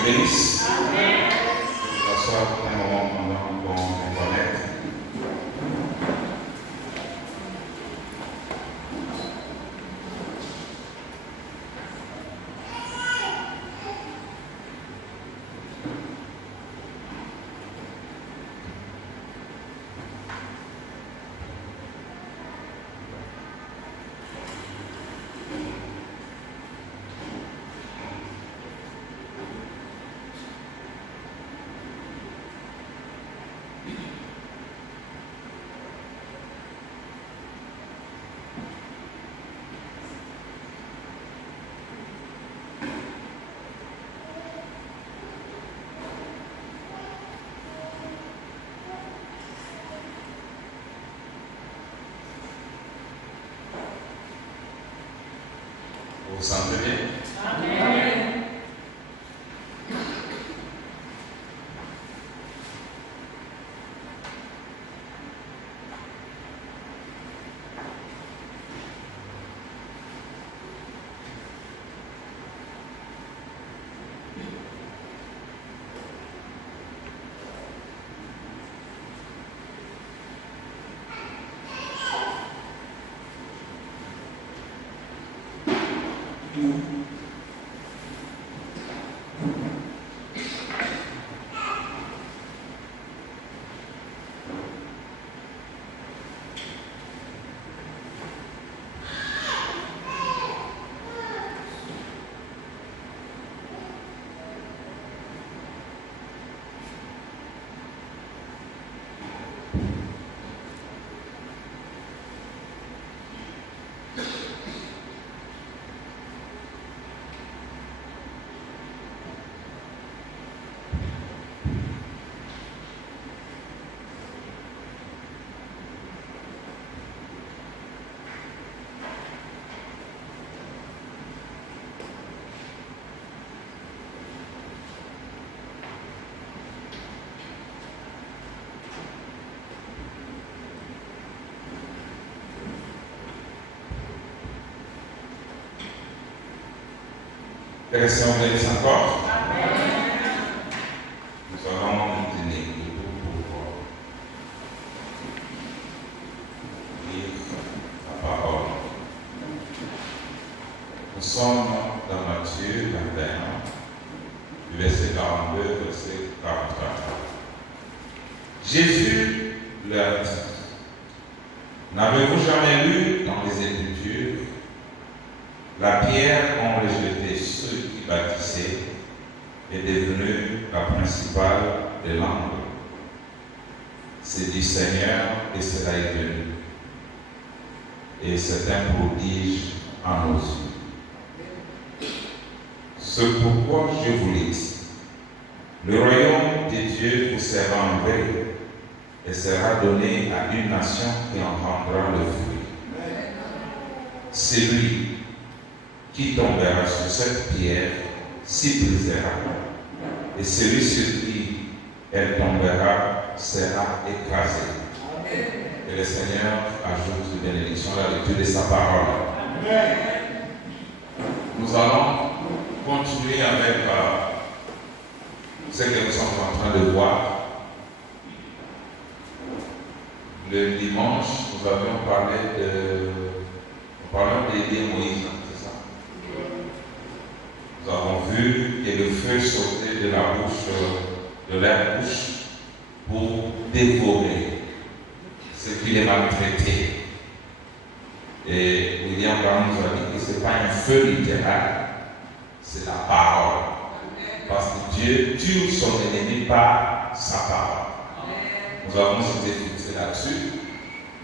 vous bénisse. Amen. On s'assoit un moment pendant qu'on se connecte. Vous vous sentez bien? Amen. Que le Seigneur bénisse encore. Amen. Nous allons nous tenir debout pour lire la parole. Nous sommes dans Matthieu 21, verset 42, verset 43. Jésus leur dit: n'avez-vous jamais lu dans les Écritures la pierre qu'ont rejetée ceux qui bâtissaient est devenue la principale des langues? C'est du Seigneur et cela est venu. Et c'est un prodige à nos yeux. C'est pourquoi je vous l'ai dit. Le royaume de Dieu vous sera enlevé et sera donné à une nation qui en prendra le fruit. C'est lui qui tombera sur cette pierre s'y brisera, et celui sur qui elle tombera sera écrasé. Amen. Et le Seigneur ajoute une bénédiction à la lecture de sa parole. Amen. Nous allons continuer avec ce que nous sommes en train de voir. Le dimanche, nous avions parlé d'Élie Moïse. Nous avons vu que le feu sortait de leur bouche pour dévorer ce qui les maltraitait. Et William Brown nous a dit que ce n'est pas un feu littéral, c'est la parole. Parce que Dieu tue son ennemi par sa parole. Nous avons été fixés là-dessus.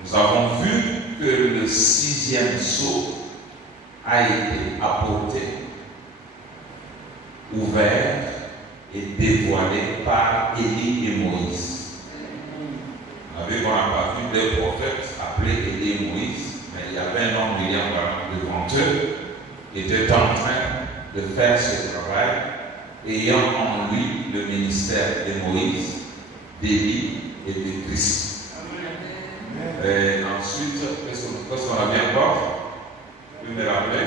Nous avons vu que le 6e sceau a été apporté, ouvert et dévoilé par Élie et Moïse. On n'a pas vu deux prophètes appelés Élie et Moïse, mais il y avait un homme William devant eux qui était en train de faire ce travail, ayant en lui le ministère de Moïse, d'Élie et de Christ. Et ensuite, qu'est-ce qu'on a bien encore? Vous me rappelez?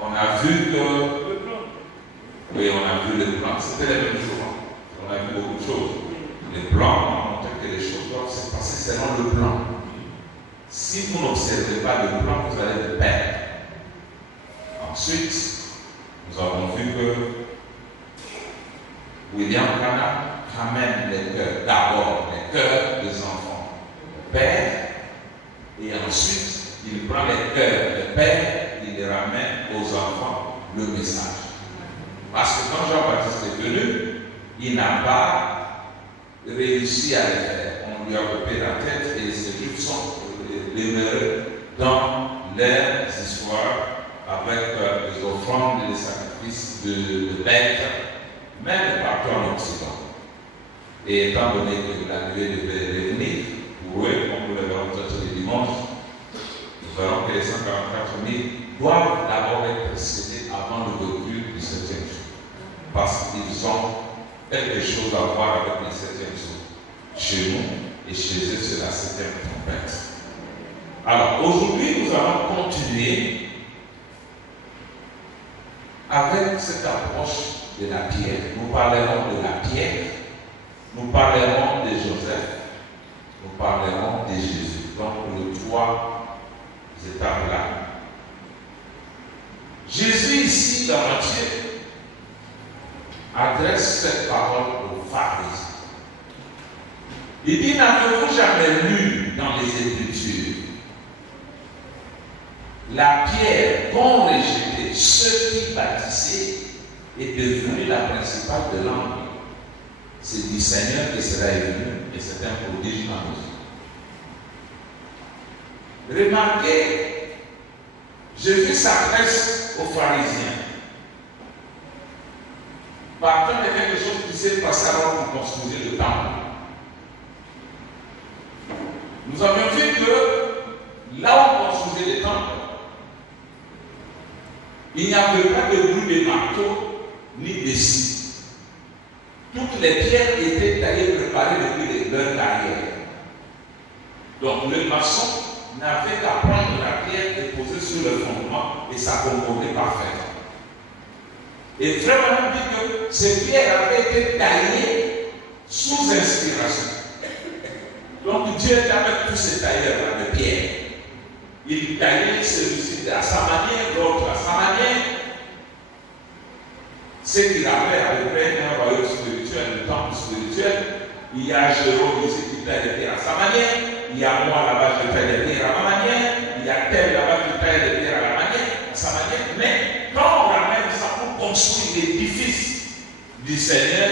On a vu que oui, on a vu le plan, Ensuite, nous avons vu que William Branham ramène les cœurs, d'abord les cœurs des enfants au Père, et ensuite il prend les cœurs du Père, il les ramène aux enfants le message. Parce que quand Jean-Baptiste est venu, il n'a pas réussi à le faire. On lui a coupé la tête et ces juifs sont demeurés dans leurs histoires avec les offrandes et les sacrifices de bêtes, même partout en Occident. Et étant donné que la nuée devait revenir, pour eux, comme nous le verrons peut-être le dimanche, nous verrons que les 144 000 doivent d'abord être précédés avant le retour du 7e jour. Parce qu'ils ont quelque chose à voir avec le 7e jour. Chez nous et chez eux, c'est la 7e trompette. Alors, aujourd'hui, nous allons continuer avec cette approche de la pierre. Nous parlerons de la pierre, nous parlerons de Joseph, nous parlerons de Jésus. Donc, les trois étapes-là. Jésus, ici, dans Matthieu, adresse cette parole aux pharisiens. Il dit, n'avez-vous jamais lu dans les Écritures la pierre qu'ont rejetée ceux qui bâtissaient est devenue la principale de l'angle. C'est du Seigneur qui sera venu et c'est un prodige dans nos yeux. Remarquez, Jésus s'adresse aux pharisiens. Partant de quelque chose qui s'est passé alors qu'on construisait le temple. Nous avons vu que là où on construisait le temple, il n'y avait pas de bruit de marteau ni de scie. Toutes les pierres étaient taillées, préparées depuis leur carrière. Donc le maçon n'avait qu'à prendre la pierre et poser sur le fondement et ça concordait parfaitement. Et vraiment dit que ces pierres avaient été taillées sous inspiration. Donc Dieu était avec tous ces tailleurs de pierre. Il taillait celui-ci à sa manière, l'autre à sa manière. Ce qu'il appelait à peu près un royaume spirituel, un temple spirituel. Il y a Jérôme ici qui taille les pierres à sa manière. Il y a moi là-bas qui taille les pierres à ma manière. Il y a tel là-bas qui taille les pierres à sa manière. Mais quand on ramène ça pour construire l'édifice du Seigneur,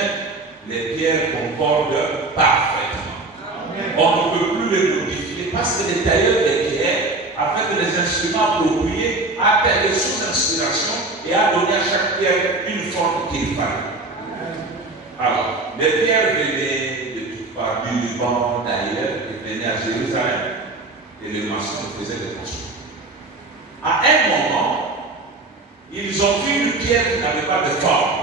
les pierres concordent parfaitement. On ne peut plus les modifier parce que les tailleurs des pierres, avec les instruments appropriés, a taillé sous inspiration et a donné à chaque pierre une forme qu'il fallait. Alors, les pierres venaient de toutes parts, du Liban, d'ailleurs, et venaient à Jérusalem. Et les maçons faisaient des constructions. À un moment, ils ont vu une pierre qui n'avait pas de forme.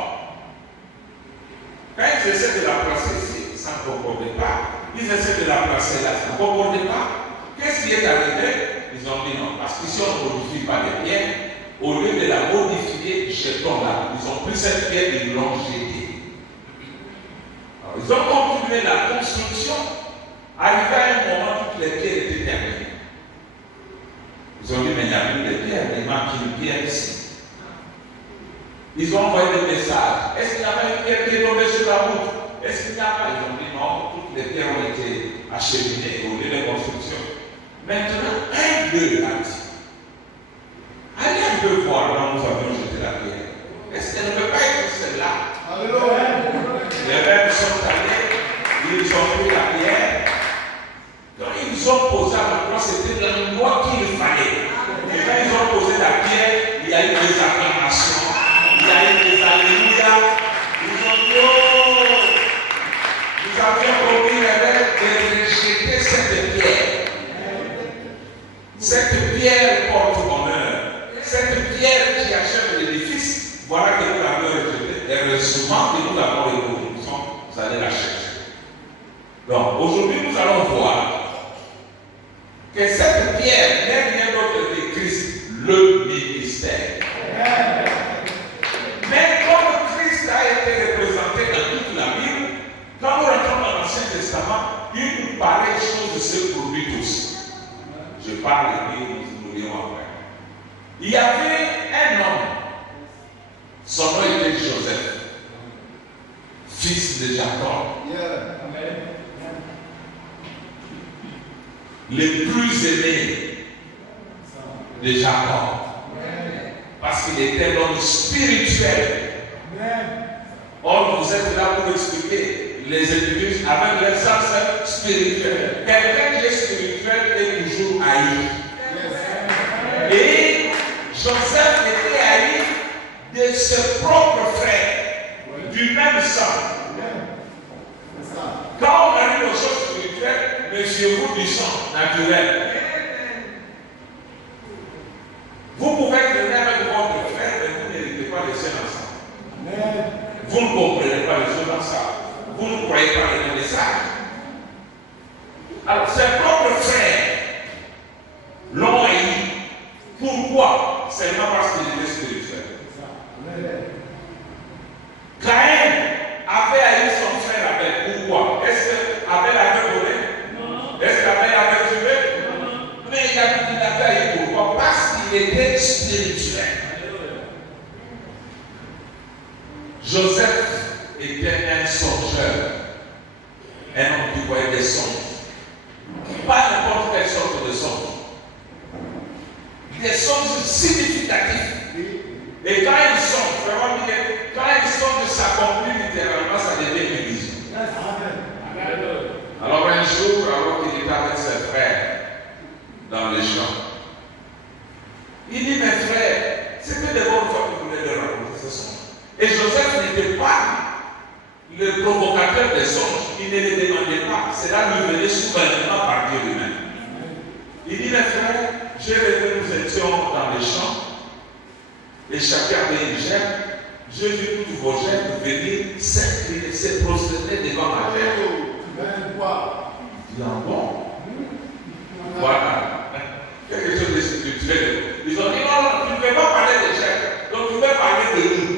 Quand ils essaient de la placer ici, ça ne concordait pas. Ils essaient de la placer là, ça ne concordait pas. Qu'est-ce qui est arrivé? Ils ont dit non, parce qu'ici on ne modifie pas les pierres. Au lieu de la modifier, jetons-la. Ils ont pris cette pierre et ils l'ont jetée. Alors, ils ont continué la construction. Arrivé à un moment, toutes les pierres étaient terminées. Ils ont dit, mais il n'y a plus de pierre, il manque une pierre ici. Ils ont envoyé des messages. Est-ce qu'il y a pas une pierre qui est tombée sur la route? Est-ce qu'il n'y a pas? Ils ont dit non, toutes les pierres ont été acheminées au lieu de construction. Maintenant, un d'eux a dit, allez un peu voir là où nous avions jeté la pierre. Est-ce qu'elle ne peut pas être celle-là? Les mêmes sont allés, ils ont pris la pierre. Donc ils ont posé à la place, c'était l'endroit qu'il fallait. Et quand ils ont posé la pierre, il y a eu des acclamations, il y a eu des alléluia. Ils ont dit, oh, nous avions promis de rejeter cette pierre. Cette pierre porte bonheur. Cette pierre qui achève l'édifice, voilà que nous l'avons rejetée. Et heureusement que nous l'avons retrouvée. Vous allez la chercher. Donc aujourd'hui, nous allons voir que cette pierre n'est rien d'autre que Christ, le ministère. Mais comme Christ a été représenté dans toute la Bible, quand nous rentrons dans l'Ancien Testament, une pareille chose se produit aussi. Je parle et puis nous lirons après. Il y avait un homme Son nom était Joseph, fils de Jacob. Le plus aimé de Jacob. Parce qu'il était l'homme spirituel. Or, vous êtes là pour expliquer les Écritures avec les sens spirituels. Quelqu'un qui est spirituel est toujours haï. Et Joseph était haï de ses propres frères, du même sang. Quand on arrive aux choses spirituelles, méfiez-vous du sang naturel. Vous pouvez traîner avec votre frère, mais vous n'héritez pas les cieux ensemble. Vous ne comprenez pas les choses ensemble. Vous ne croyez pas les messages. Alors, ses propres frères l'ont haï. Pourquoi? Seulement parce qu'il était spirituel. Caïn avait haï son frère Abel. Pourquoi? Est-ce que Abel avait volé? Non. Est-ce qu'Abel avait tué? Non. Mais il avait haï. Pourquoi? Parce qu'il était spirituel. Joseph était un songeur, un homme qui voyait des songes. Pas n'importe quelle sorte de songe. Des songes significatifs. Et quand un songe, vraiment bien, quand un songe s'accomplit littéralement, ça devient une vision. Alors un jour, alors qu'il était avec ses frères dans les champs, il dit, mes frères, c'était des bonnes fois que vous voulez leur raconter ce songe. Et Joseph n'était pas le provocateur des songes. Il ne les demandait pas. Cela lui venait souverainement par Dieu lui-même. Il dit, mes frères, j'ai rêvé, nous étions dans les champs et chacun avait une gemme. J'ai vu tous vos gemmes venir s'incliner, se prosterner devant ma gemme. Il dit, ah bon? Voilà. Quelque chose de spirituel. Ils ont dit, non, tu ne peux pas parler de gemmes. Donc tu peux parler de nous.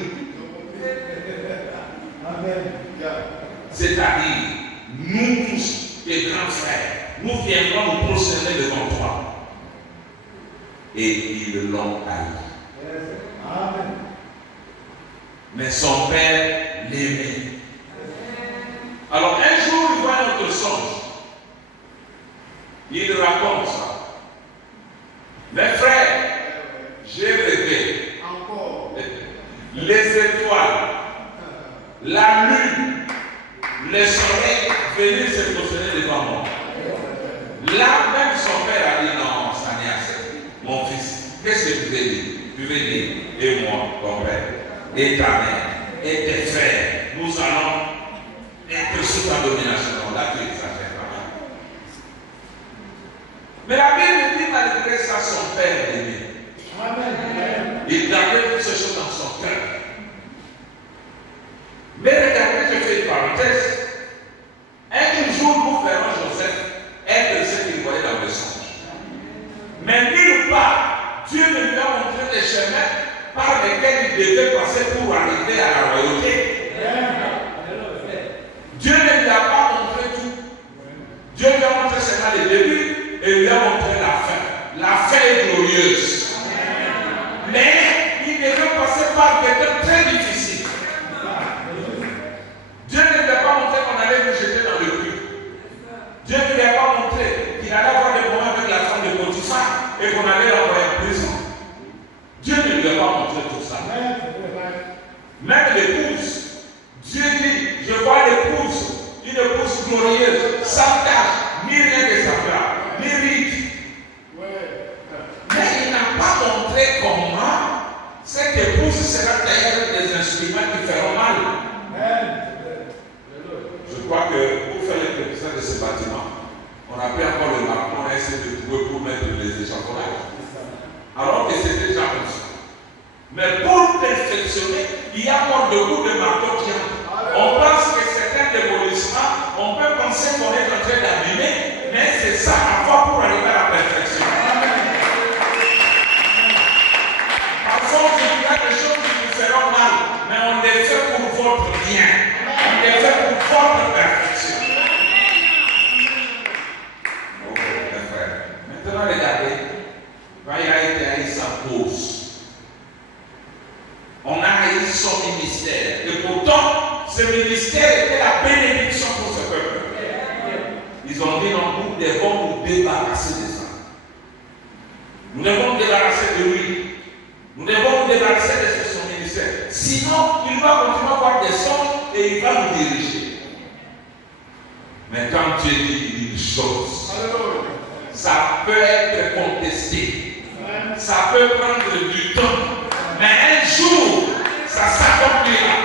C'est-à-dire, nous tous, tes grands frères, nous viendrons nous prosterner devant toi. Et ils l'ont haï. Amen. Mais son père l'aimait. Alors un jour, il voit notre songe. Il raconte ça. Mes frères, j'ai rêvé. Encore. Les étoiles, la lune, le soleil venaient se prosterner devant moi. Là, même son père a dit non, ça n'est assez. Mon fils, qu'est-ce que tu veux dire? Tu veux dire, et moi, ton père, et ta mère, et tes frères, nous allons être sous ta domination. Là, tu exagères pas mal. Mais la Bible dit, malgré ça, son père l'aimait. Il gardait toutes ces choses dans son cœur. Mais regardez, je fais une parenthèse. Un jour, nous verrons Joseph être ce qu'il voyait dans le songe. Mais nulle part, Dieu ne lui a montré les chemins par lesquels il devait passer pour arriver à la royauté. Dieu ne lui a pas montré tout. Dieu lui a montré seulement le début et lui a montré la fin. La fin est glorieuse. Mais il devait passer par des temps très difficiles. Dieu ne lui a pas montré qu'on allait le jeter dans le puits. Dieu ne lui a pas montré qu'il allait avoir des moments avec la femme de Potiphar et qu'on allait l'envoyer en prison. Dieu ne lui a pas montré tout ça. Même l'épouse, Dieu dit, je vois l'épouse, une épouse glorieuse, sans tache, ni rien de semblable, ni ride. Mais il n'a pas montré comment cette épouse sera d'ailleurs des instruments qui feront mal. Je crois que pour faire l'exécution de ce bâtiment, on a pris encore le marteau et essayé de trouver pour mettre les échafaudages. Alors que c'était déjà comme ça. Mais pour perfectionner, il y a encore beaucoup de marteaux qui entrent. On pense que c'est un démolissement, on peut penser qu'on est en train d'abîmer, mais c'est ça à fois pour arriver à la perfection. Parfois, on dit qu'il y a des choses qui nous feront mal, mais on les fait pour votre bien. On les fait pour votre perfection. Oh, mes frères. Maintenant, regardez, quand il a été haï sans cause, on a haï son ministère. Et pourtant, ce ministère était la bénédiction pour ce peuple. Ils ont dit non, nous devons nous débarrasser de ça. Nous devons nous débarrasser de lui. Nous devons nous débarrasser de son ministère. Sinon, il va continuer à avoir des songes et il va nous diriger. Mais quand Dieu dit une chose, ça peut être contesté. Ça peut prendre du temps. Mais un jour, ça s'accomplira.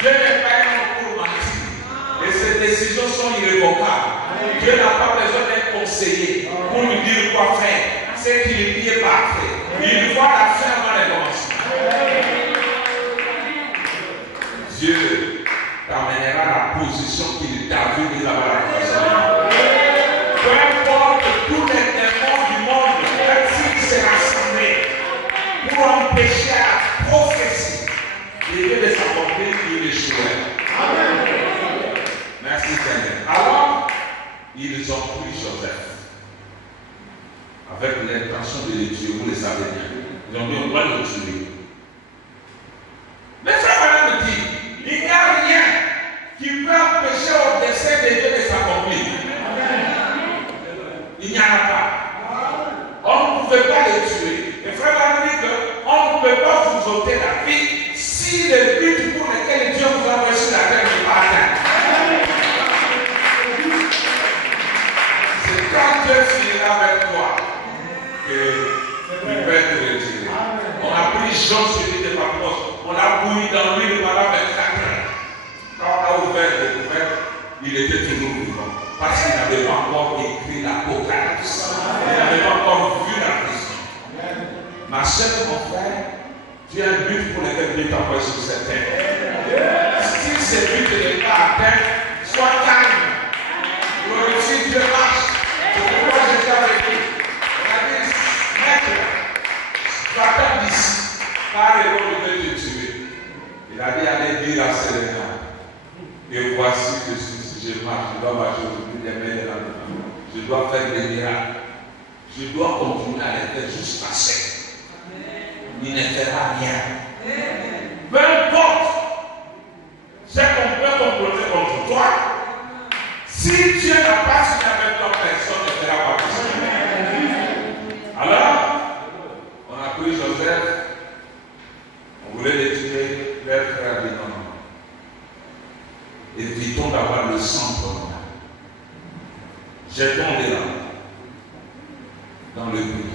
Dieu n'est pas un homme pour mentir. Et ses décisions sont irrévocables. Dieu n'a pas besoin d'un conseiller pour lui dire quoi faire. C'est qu'il dit est parfait. Il voit la fin avant le commencement. Dieu t'amènera à la position qu'il t'a vu déjà à la personne. Peu importe tous les démons du monde, même s'ils se rassemblent pour empêcher la prophétie, il veut de s'accomplir, il échouait. Merci Seigneur. Alors, ils ont pris Joseph avec l'intention de le tuer, vous le savez bien. Ils ont dit on va le tuer. Mais ça va me dire, il n'y a rien qui peut empêcher au dessein de Dieu de s'accomplir. Il n'y en a pas. On ne pouvait pas les tuer. Et frère va dire qu'on ne peut pas vous ôter la vie si le but pour lequel Dieu vous a envoyé sur la terre n'est pas atteint. C'est quand Dieu finira avec toi que tu peux être retiré. On a pris Jean celui de Patmos, on a bouilli dans l'huile pendant 24 heures. Quand on a ouvert les couvertes, il était toujours vivant. Parce qu'il n'avait pas encore écrit l'Apocalypse. Il n'avait pas encore vu la prison. Ma soeur, mon frère, tu as un but pour lequel Dieu t'envoie sur cette terre. Si ce but n'est pas atteint, sois calme. Glorifie Dieu, marche. C'est pourquoi j'étais avec lui. On a dit, maître, va-t'en d'ici. Car le rôle de te tuer. Il a dit, allez dire à Séléna. Et voici que si je marche, je dois marcher aujourd'hui, les mains de la main. Je dois faire des miracles. Je dois continuer à les faire jusqu'à ce. Il ne fera rien. Peu importe ce qu'on peut comploter contre toi, si Dieu n'a pas signé avec toi, personne ne fera pas possible. Alors, on a pris Joseph, on voulait le tuer, leur frère dit non. Évitons d'avoir le sang pour nous. Jetons-les là, dans le but.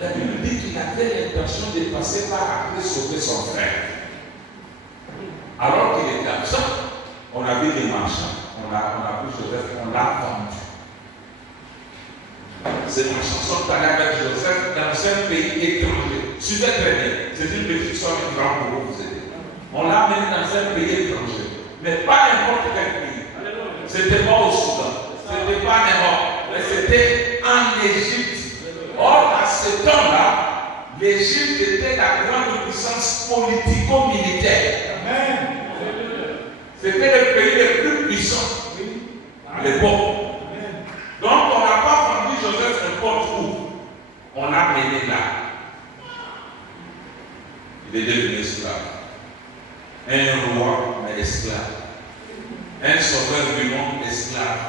La Bible dit qu'il avait l'intention de passer par après sauver son frère. Alors qu'il était absent, on a vu des marchands, on a pris Joseph, on l'a vendu. Ces marchands sont allés avec Joseph dans un pays étranger. Suivez très bien, c'est une petite histoire qui va pour vous aider. On l'a amené dans un pays étranger, mais pas n'importe quel pays. C'était pas au Soudan, c'était pas en Europe, mais c'était en Égypte. Or, à ce temps-là, l'Égypte était la grande puissance politico-militaire. C'était le pays le plus puissant à l'époque. Donc, on n'a pas vendu Joseph n'importe où. On l'a mené là. Il est devenu esclave. Un roi, mais esclave. Un sauveur du monde, esclave.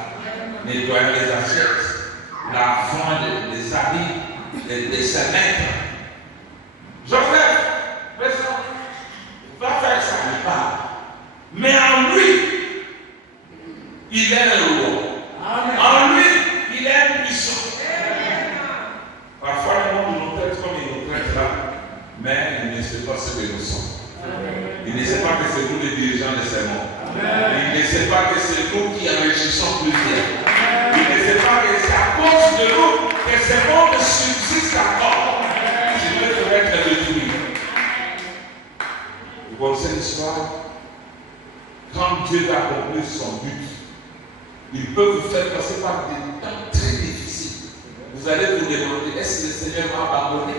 Nettoyant les assiettes. Lavant les habits de ses maîtres. Joseph, va faire ça, il part. Mais en lui, il est un roi. En lui, il est un puissant. Parfois, le monde nous traite comme il nous traite là, mais il ne sait pas ce que nous sommes. Il ne sait pas que c'est nous les dirigeants de ces mondes. Il ne sait pas que c'est nous qui enrichissons plusieurs. Il ne sait pas que c'est à cause de nous que ce monde subsiste encore. Je vais te mettre le tout. Vous connaissez l'histoire? Quand Dieu va accomplir son but, il peut vous faire passer par des temps très difficiles. Vous allez vous demander, est-ce que le Seigneur m'a abandonné?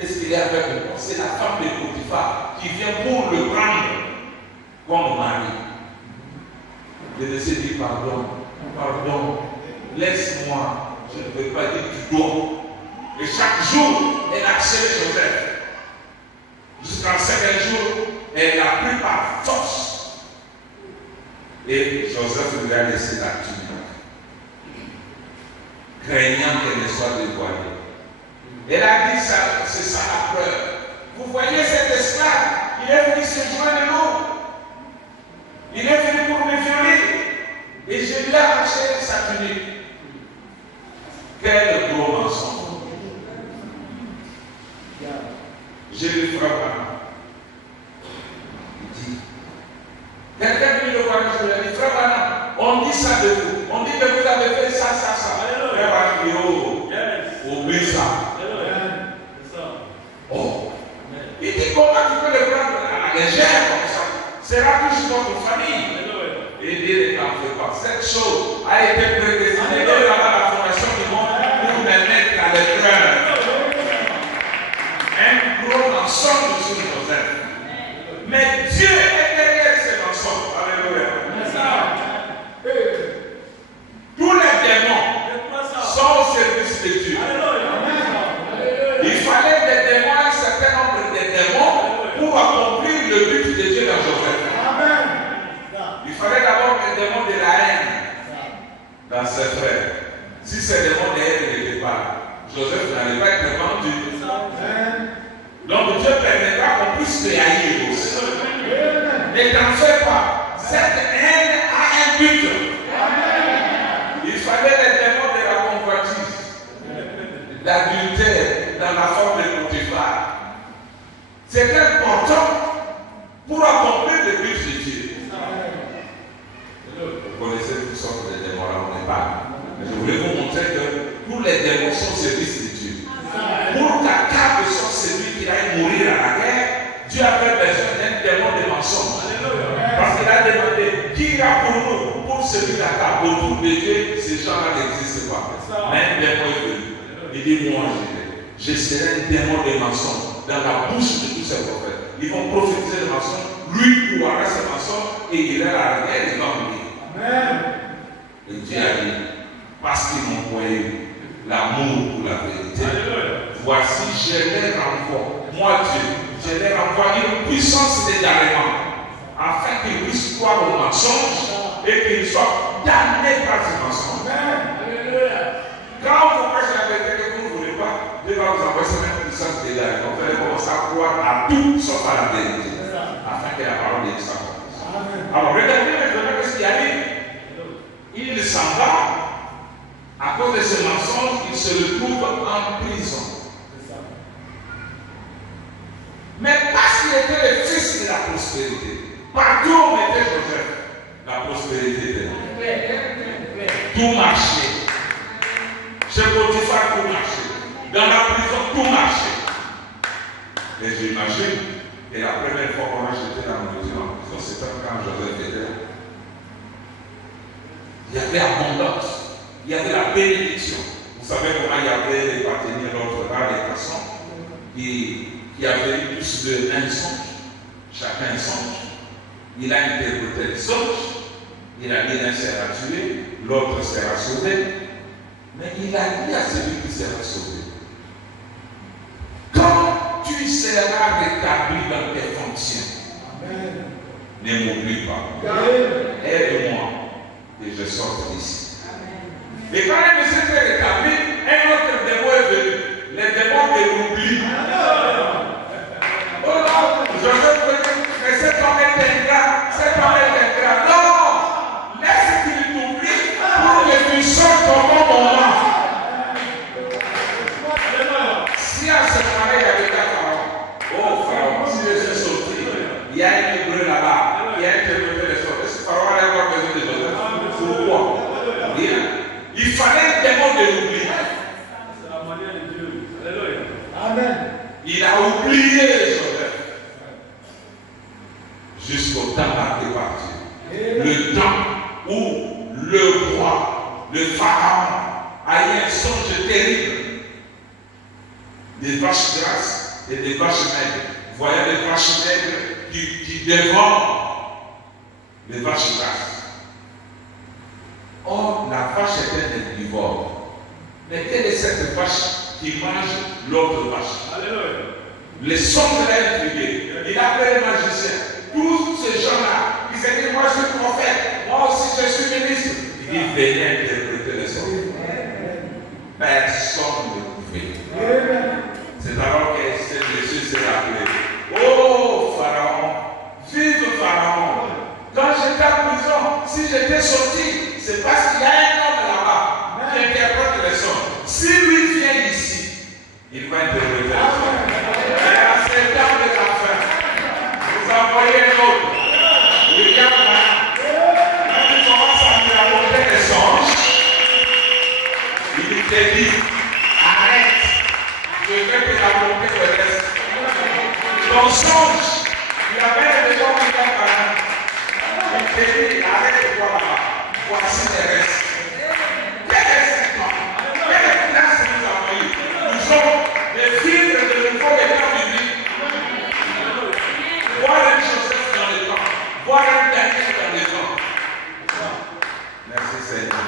Est-ce qu'il est avec moi? C'est la femme de Potiphar qui vient pour le prendre comme mari. Je ne sais dire pardon. Pardon, laisse-moi, je ne peux pas dire tu dois. Et chaque jour, elle harcelait Joseph. Jusqu'à un certain jour, elle l'a pris par force. Et Joseph lui a laissé la tunique, craignant qu'elle ne soit dévoilée. Elle a dit ça, c'est ça la preuve. Vous voyez cet esclave, il est venu se joindre à nous. Il est venu pour me violer. Et je lui ai arraché sa tunique. Quel gros mensonge. Je lui frappe. Il dit, quelqu'un venu le voir, je lui ai dit, frère Anna, on dit ça de vous. On dit que vous avez fait ça, ça, ça. Frère Anna, oublie ça. Oh. Il dit, comment tu peux le prendre à la légère comme ça? Sera toujours notre famille. Et il dit, ne t'en fais pas. Cette chose a été prédestinée avant la fondation du monde pour me mettre à l'épreuve. Un gros mensonge sur Joseph. Mais Dieu est derrière ces mensonges. Alléluia. Tous les démons sont au service de Dieu. Il fallait des démons, un certain nombre de démons pour accomplir le but de Dieu dans Joseph. Il fallait d'abord des démons de la haine dans ses frères. Si ces démons de haine n'étaient pas, Joseph n'allait pas être vendu. Donc Dieu permettra qu'on puisse les haïr aussi. Ne t'en fais pas. Cette haine a un but. Il fallait les démons de la convoitise, l'adultère dans la forme de Potiphar. C'est important pour accomplir le but de Dieu. Vous connaissez toutes sortes de démons là, on n'est pas. Mais je voulais vous montrer que tous les démons sont au service de Dieu. Pour qu'Akab soit celui qui aille mourir à la guerre, Dieu avait besoin d'un démon de mensonge. Parce qu'il a demandé qui ira pour nous, pour celui d'Akab. Autour de Dieu, ces gens-là n'existent pas. Mais un démon est venu. Il dit, moi, je serai un démon de mensonge dans la bouche de tous ces prophètes. Ils vont prophétiser le mensonge, lui pourra ce mensonge et il ira à la guerre, il va mourir. Et Dieu a dit, parce qu'ils m'ont envoyé l'amour pour la vérité. Voici, je les renvoie. Moi, Dieu, je les renvoie une puissance d'égarement, afin qu'ils puissent croire au mensonge et qu'ils soient damnés par ce mensonge. Quand vous prêchez la vérité que vous ne voulez pas, Dieu va vous envoyer cette même puissance d'égarement. Vous allez commencer à croire à tout sauf à la vérité, afin que la parole de Dieu s'accomplisse. Alors, regardez maintenant ce qui arrive. Il s'en va. À cause de ce mensonge, il se retrouve en prison. Mais parce qu'il était le fils de la prospérité, partout où on mettait Joseph, la prospérité était là. Tout marchait. Chez Potiphar, tout marchait. Dans la prison, tout marchait. Et j'imagine que la première fois qu'on a jeté la nourriture en prison, c'était quand Joseph était là. Il y avait abondance. Il y avait la bénédiction. Vous savez comment il y avait les partenaires l'autre part des garçons qui avaient eu plus d'un songe. Chacun un songe. Il a interprété le songe. Il a dit l'un sera tué, l'autre sera sauvé. Mais il a dit à celui qui sera sauvé, quand tu seras rétabli dans tes fonctions, ne m'oublie pas. Aide-moi et je sors d'ici. Et quand il s'est rétabli, un autre démon est venu. Les démons de l'oubli. Oh non, Joseph peut dire, mais cet homme est ingrat, cet homme est ingrat. Non, laisse qu'il t'oublie pour que tu sortes au bon moment. Si à ce moment-là, il y avait un pharaon, oh pharaon, si je suis sorti, il y a un hébreu là-bas, il y a un interprété les sortes. Est-ce que pharaon allait avoir besoin de Joseph? Pourquoi? Il fallait un démon de l'oubli. C'est la manière de Dieu. Alléluia. Amen. Il a oublié Joseph. Jusqu'au temps marqué par Dieu. Le temps où le roi, le pharaon, a eu un songe terrible. Des vaches grasses et des vaches maigres. Vous voyez les vaches maigres qui dévorent les vaches grasses. Or, la vache était un herbivore. Mais quelle est cette vache qui mange l'autre vache. Alléluia. Les sons de l'intrigué. Il appelle les magiciens. Tous ces gens-là, ils se disent, moi je suis prophète, moi aussi je suis ministre. Il dit, venez interpréter les sons. Personne ne pouvait. C'est alors que Jésus s'est rappelé. Oh Pharaon, vive Pharaon. Quand j'étais en prison, si j'étais sorti, c'est parce qu'il y a un homme là-bas qui interprète les sons. Si lui vient ici, il va interpréter les sons. Et à ces temps de la fin, vous envoyez un autre. William Branham. Quand il commence à lui raconter les songes, il te dit, arrête, je vais te raconter le reste. Ton songe, il y avait des gens qui William Branham. Il te dit, arrête-toi là-bas, voici les restes. Quel est cet homme? Quelle place nous avons eu? Nous sommes les filtres de nouveau des temps bibliques. Voir un Joseph dans le temps, voir un Daniel dans le temps. Merci Seigneur.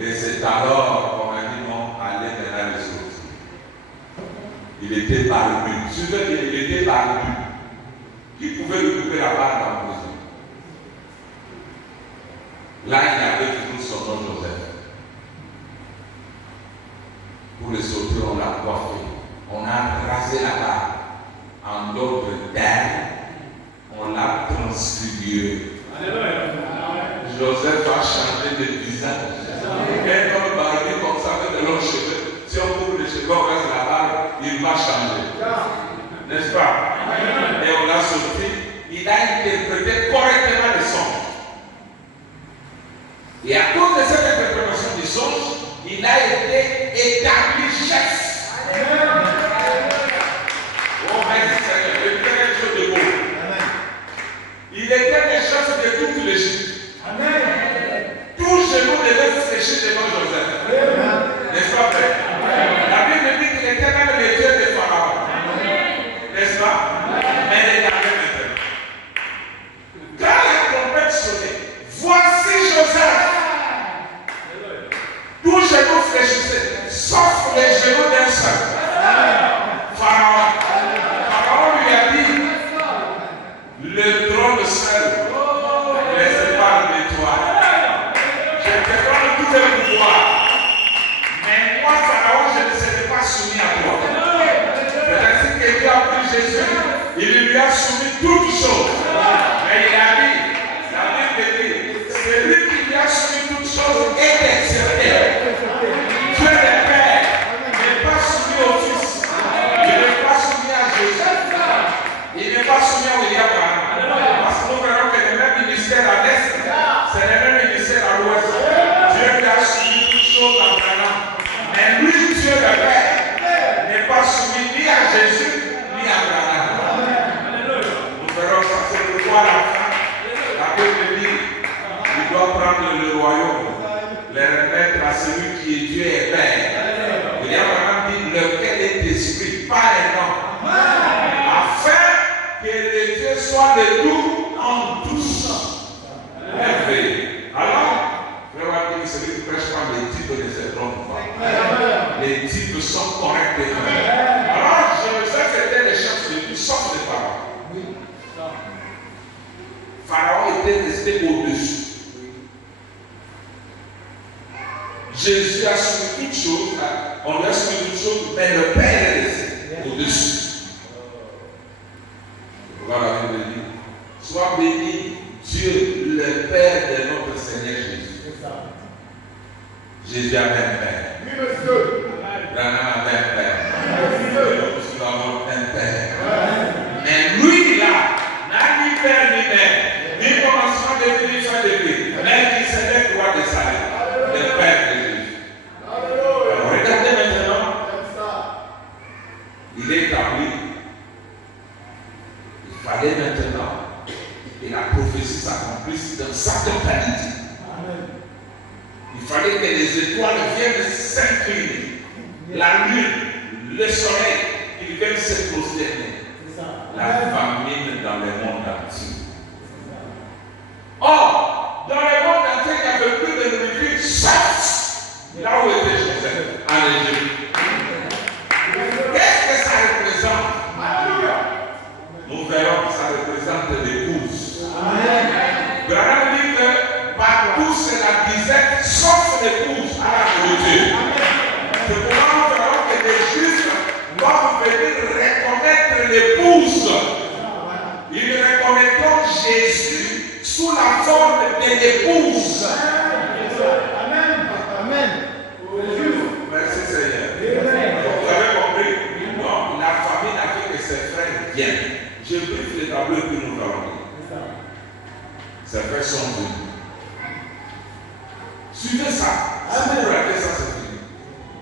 Et c'est alors qu'on a dit non, allez maintenant les sortir. Il était barbu. Suivez qu'il était barbu. Qui pouvait lui couper la barbe en prison? Là, il avait toujours son nom Joseph. Pour le sortir, on l'a coiffé. On a rasé la barbe en ordre terre. On l'a transfiguré. Joseph a changé de visage. Un homme barbu comme ça avec de longs cheveux. Si on coupe les cheveux, on reste la barbe, il va changer. N'est-ce pas? Et on l'a sorti. Il a interprété correctement les songes. Et à cause de cette interprétation des songes, il a été établi chef. Oh, merci Seigneur, il était quelque chose de beau. Il était le chef de toute l'Égypte. Tout genou devait se sécher devant Joseph. N'est-ce pas vrai? La Bible dit qu'il était même le Dieu de Pharaon. N'est-ce pas? Mais regardez maintenant. Quand la trompette sonnait, voici Joseph. Tout genou fléchissait, sauf les genoux d'un seul. Pharaon. Pharaon lui a dit, le trône seul ne sépare de toi. Je te donne tout le pouvoir. Mais moi, Pharaon, je ne serai pas soumis à toi. C'est ainsi que Dieu a pris Jésus, il lui a soumis toutes choses. Mais il a dit, la Bible dit, celui qui lui a soumis toutes choses est excepté. Dieu le Père n'est pas soumis au Fils. Il n'est pas soumis à Jésus. Il n'est pas soumis à William Branham. Parce que nous verrons que le même ministère à l'Est, c'est le même ministère à l'Ouest. Dieu lui a soumis toutes choses à Branham. Mais lui, Dieu le Père, n'est pas soumis ni à Jésus, ni à Branham. Nous verrons ça, c'est pourquoi à la fin, la Bible dit, il doit prendre le royaume, le remettre à celui qui est Dieu et Père. William Branham dit, lequel est esprit, pas un homme, afin que le Dieu soit de tout en tous. Merveilleux. Alors, je vais dire, celui qui prêche pas les titres ne se trompe pas. Les titres sont corrects. Alors, je sais que c'était les chefs de tout, sauf de Pharaon. Pharaon était resté au-dessus. Jésus a soumis toutes choses, on lui a soumis toutes choses, mais le Père est resté au-dessus. Voilà, la Bible dit, sois béni Dieu, le Père de notre Seigneur Jésus. Jésus avait un Père. Oui, monsieur. Branham avait un Père. Nous avons un Père. Mais lui, là, n'a ni Père ni Mère, ni commencement de vie, ni fin de vie, mais qui s'est droit de salaire. Le Père de Jésus. Alors, regardez maintenant. Il est établi. Il fallait maintenant que la prophétie s'accomplisse dans sa totalité. Il fallait que les étoiles viennent s'incliner. La lune, le soleil, ils viennent se prosterner. La famine dans le monde entier. Or, dans le monde entier, il n'y avait plus de nourriture, sauf là où était Joseph, en Égypte. sont venus. Suivez ça. Si vous regardez ça, c'est fini.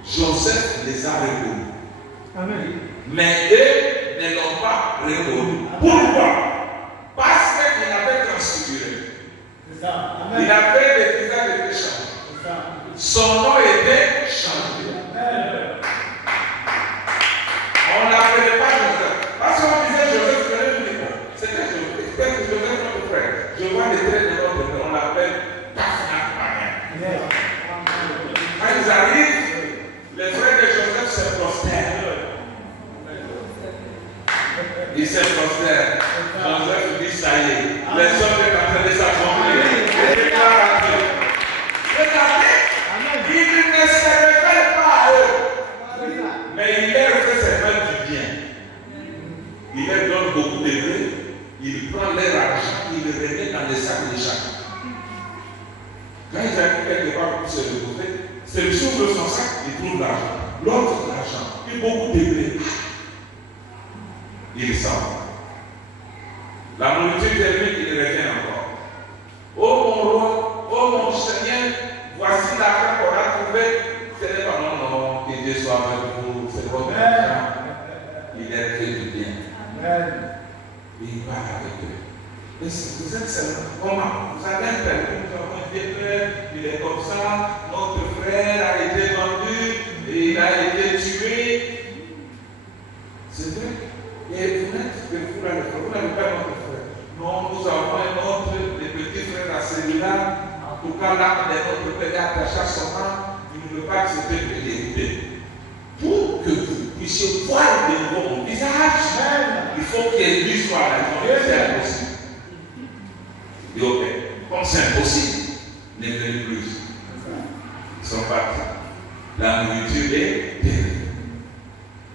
Joseph les a reconnus. Amen. Mais eux ne l'ont pas reconnu. Pourquoi? Parce qu'il avait transfiguré. C'est ça. Amen. Il avait le visage était changé. C'est ça. Son nom était changé. Amen. On ne l'appelait pas Joseph. Parce qu'on disait Joseph, je l'ai dit. C'était Joseph. C'était Joseph, notre frère. Je vois les traits de notre frère. On l'appelle Tafnak Panin. Quand ils arrivent, les frères de Joseph se prostèrent. Ils se prostèrent. Joseph dit ça y est. Les hommes sont en train de s'accomplir. Et déclare à Dieu. Regardez, il ne se révèle pas à eux. Mais il leur fait seulement du bien. Il leur donne beaucoup de blé. Il prend leur argent, il le remet dans les sacs de chacun. Quand ils arrivent quelque part pour se reposer, celui qui ouvre son sac, il trouve l'argent. L'autre, l'argent. Il beaucoup de blé. Il sort. La nourriture termine, il revient encore. Oh mon roi, oh mon Seigneur, voici l'argent qu'on a trouvé. Ce n'est pas non, que Dieu soit avec vous, c'est votre argent. Il est fait du bien. Amen. Il parle avec eux. Et vous êtes seulement comment? Vous avez un père, nous avons un vieux père, il est comme ça, notre frère a été vendu, et il a été tué. C'est vrai. Et vous n'avez pas notre frère. Non, nous avons un autre, les petits frères à celui-là. En tout cas, là, notre père est attaché à son âme. Il ne veut pas accepter de l'hériter. Pour que vous puissiez voir de nouveau mon visage, il faut que lui soit là. C'est impossible. Et ok, comme c'est impossible, ne venez plus. Ils sont partis. La nourriture est terrible.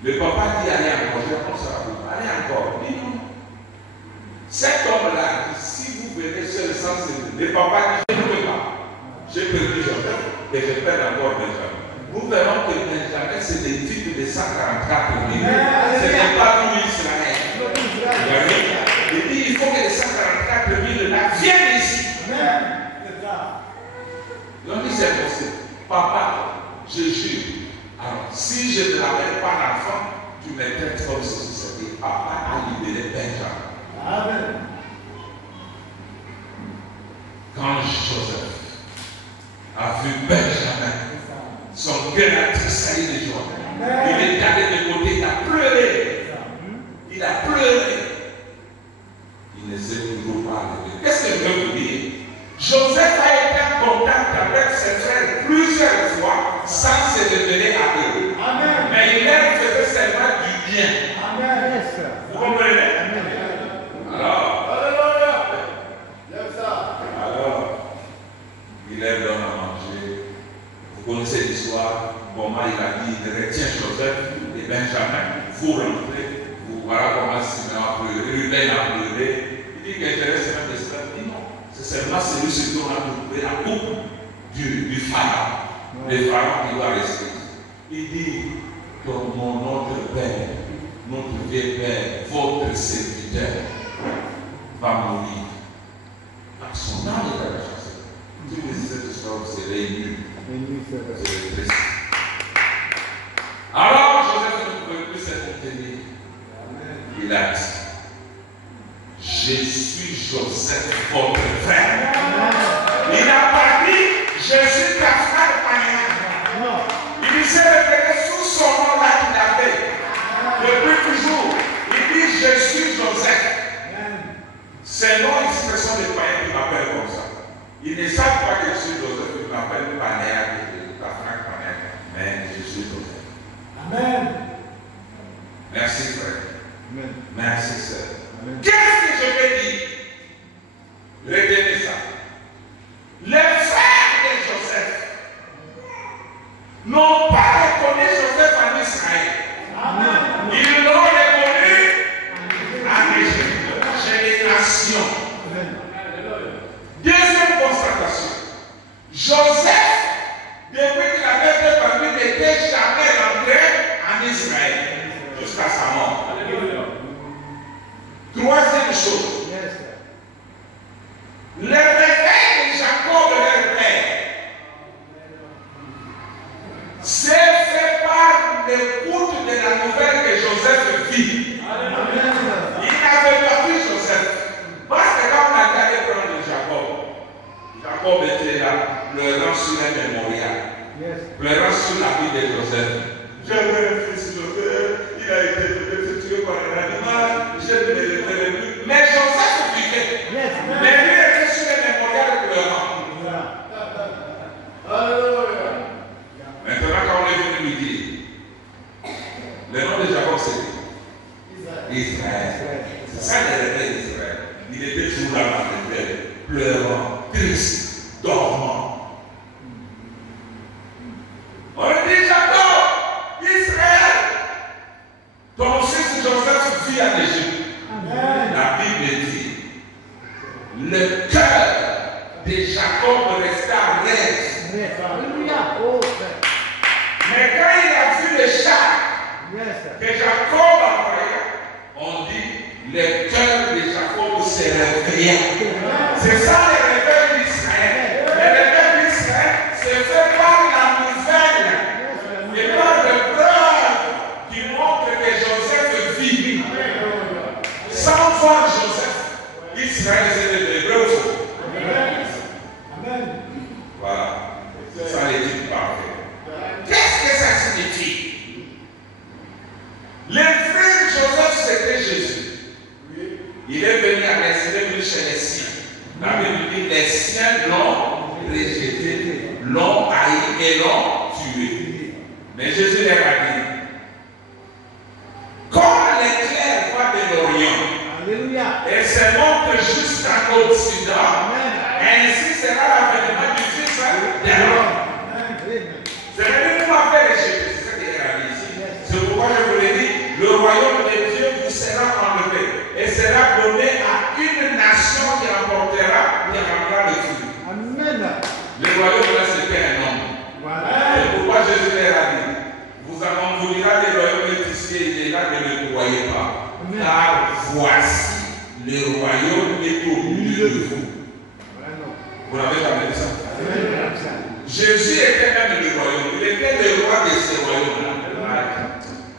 Le papa dit allez encore, je pense à vous. Allez encore. Il dit non. Cet homme-là, si vous venez seul sans celui, le papa dit je ne peux pas. J'ai perdu Joseph et je perds encore Benjamin. Nous verrons que Benjamin, c'est des types de 144 000. Ce n'est pas nous Israël. Il dit il faut que les 144 000 là viennent ici. Donc il dit c'est possible. Papa, je jure. Alors, si je ne l'amène pas l'enfant, tu me traites comme ceci. C'est-à-dire, papa a libéré Benjamin. Amen. Quand Joseph a vu Benjamin, son cœur a tressailli de joie. Il est allé de côté, il a pleuré. Il a pleuré. Il ne s'est toujours pas levé. Qu'est-ce que je veux vous dire? Joseph a été en contact avec ses frères plusieurs fois sans se révéler à eux. Amen. Mais il leur faisait seulement du bien. Amen. Vous comprenez? Alors, il leur donne à manger. Vous connaissez l'histoire. Comment il a dit, il retient Joseph et Benjamin. Vous rentrez. Vous voilà comment Simon a pleuré. Ruben a pleuré. Il dit que je reste même d'esclave. Il dit non. C'est seulement celui sur qui on a trouvé la coupe du pharaon. Le pharaon qui doit rester. Il dit, comme notre père, notre vieux père, votre serviteur, va mourir. Son âme est à la chasse. Si vous lisez cette histoire, vous serez ému. C'est triste. Alors, Joseph ne pouvait plus se contenir. Il a dit, je suis Joseph, votre frère. Il n'a pas dit, je suis ta frère païen. Il s'est révélé sous son nom là qu'il avait. Depuis toujours, il dit, je suis Joseph. Ces noms ici, ce sont des païens qui m'appellent comme ça. Ils ne savent pas que je suis Joseph, ils m'appellent Panéa, ta frère Panéa. Mais je suis Joseph. Amen. Merci frère. Amen. Merci sœur. Qu'est-ce que je vais dire? Retenez ça. Les frères de Joseph n'ont pas reconnu Joseph en Israël. Amen. Ils l'ont reconnu en Égypte, chez les nations. Deuxième constatation. Joseph Jacob c'était Israël. C'est ça le réveil d'Israël. Il était toujours là dans le rêve, pleurant, triste, dormant. On lui dit Jacob, Israël, ton fils Joseph vit en Égypte. La Bible dit, le cœur de Jacob resta raide. Mais quand il a vu le chat que Jacob envoyait, on dit, le cœur de Jacob se réveilla. C'est ça le réveil d'Israël. Le réveil d'Israël se fait par la nouvelle et par le preuve qui montre que Joseph vit. Sans voir Joseph, Israël c'est le vrai ou faux? Voilà. C'est ça l'étude parfaite. Qu'est-ce que ça signifie? Le frère Joseph c'était Jésus. Il est venu à rester chez les siens. La Bible dit les siens l'ont rejeté, l'ont haï et l'ont tué. Mais Jésus leur a dit, comme l'éclair va de l'Orient et se montre jusqu'en Occident, ainsi sera l'avènement du Fils de l'homme. C'est le même affaire de Jésus, c'est ça qui est arrivé ici. C'est pourquoi je vous l'ai dit, le royaume de Dieu vous sera enlevé et sera donné à une nation qui remportera, qui rendra le Dieu. Amen. Le royaume là c'était un homme. C'est pourquoi Jésus leur a dit, vous direz le royaume est ici, il est là, ne le croyez pas. Amen. Car voici, le royaume est au milieu de vous. Vous n'avez jamais dit ça? Jésus était même le royaume. Il était le roi de ce royaume-là.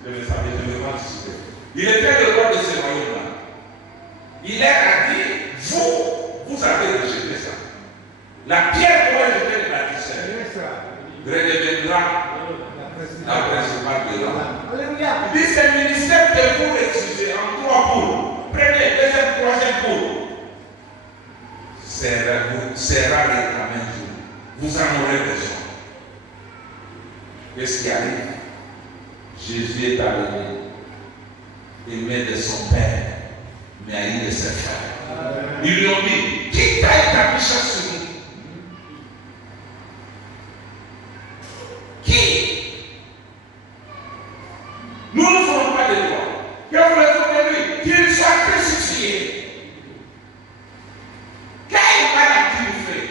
Je le savais, je ne vais pas anticiper. Il était le roi de ce royaume-là. Il leur a dit, vous avez rejeté ça. La pierre pour rejeter le bâtisseur redeviendra la principale de l'homme. Il dit, c'est le ministère que vous refusez en 3 poules. Premier, deuxième, troisième poule. Sera réclamé jour. Vous en aurez besoin. Qu'est-ce qui arrive? Jésus est arrivé, aimé de son père, mais haï de ses frères. Ils lui ont dit, qui t'a établi chaque sur nous? Qui? Nous ne ferons pas de toi. Que voulez-vous de lui? Qu'il soit crucifié. Quel mal a-t-il fait?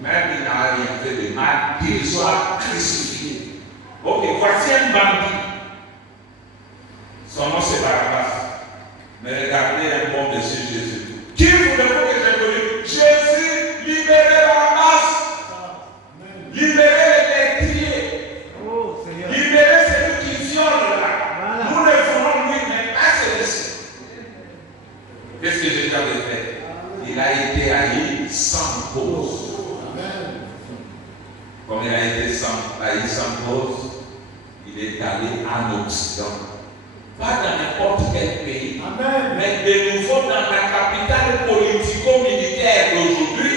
Même il n'a rien fait de mal, qu'il soit crucifié. Ok, voici un bandit. Son nom c'est Barabbas. Mais regardez un bon dessus Jésus. Qui voulez-vous que j'ai connu? Jésus, libérez Barabbas. Libérez les métiers. Libérez celui qui viole là. Nous le ferons lui, mais pas celui-ci. Qu'est-ce que Jésus avait fait? Il a été haï sans cause. Comme il a été haï sans cause, il est allé en Occident. Pas dans n'importe quel pays, mais de nouveau dans la capitale politico-militaire d'aujourd'hui,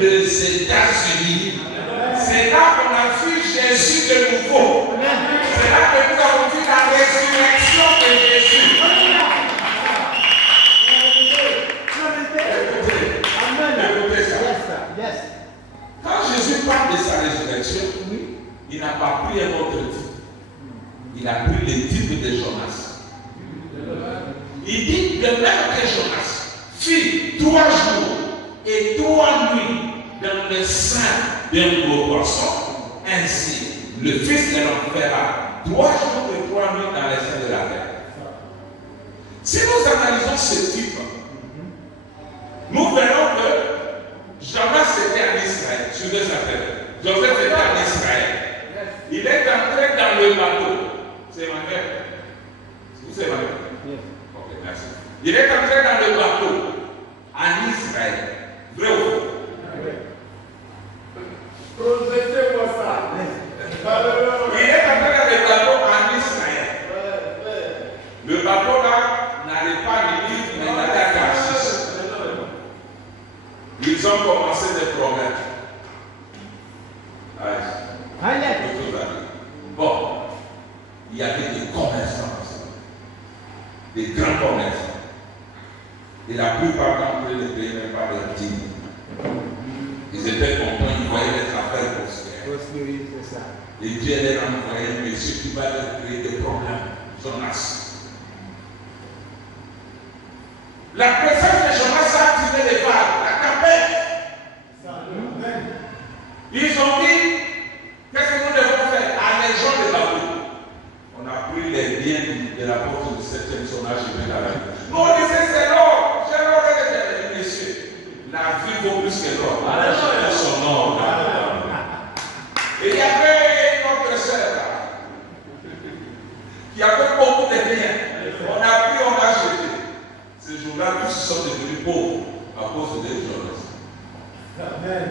les États-Unis. C'est là qu'on a vu Jésus de nouveau. C'est là que nous avons vu la résurrection de Jésus. Écoutez ça. Quand Jésus parle de sa résurrection, il n'a pas pris un autre type. Il a pris le type de Jonas. Il dit que même que Jonas fit 3 jours et 3 nuits dans le sein d'un gros poisson, ainsi le Fils de l'homme fera 3 jours et 3 nuits dans le sein de la terre. Si nous analysons ce type, nous verrons que Jonas était en Israël, suivez sa tête. Joseph était en Israël. Il est entré dans le bateau. C'est ma mère. Vous savez ma mère? Ok, merci. Il est entré dans le bateau en Israël. Vrai ou faux? Projetez-moi ça. Il est entré dans le bateau en Israël. Le bateau là n'allait pas à l'île, mais il allait à Tarsis. Ils ont commencé des problèmes. Bon, il y avait des commerçants. des grands commerçants. Et la plupart d'entre eux ne payaient même pas leur dîme. Ils étaient contents, ils voyaient les affaires prospères. Et Dieu leur envoyait un monsieur qui va leur créer des problèmes. Jonas. La présence de Jonas a activé les vagues, la tempête. Ils ont dit, qu'est-ce que nous devons faire? Allégeons les bateaux. On a pris les biens de la porte du 7e sonnage et dans la vie. Nous on disait c'est l'or. J'ai l'or et les messieurs. La vie vaut plus que l'or. Alléluia. Son or. Et il y avait une autre sœur qui avait beaucoup de biens. On a pris, on a jeté. Ce jour-là, tous sont devenus pauvres à cause de Jonas. Amen.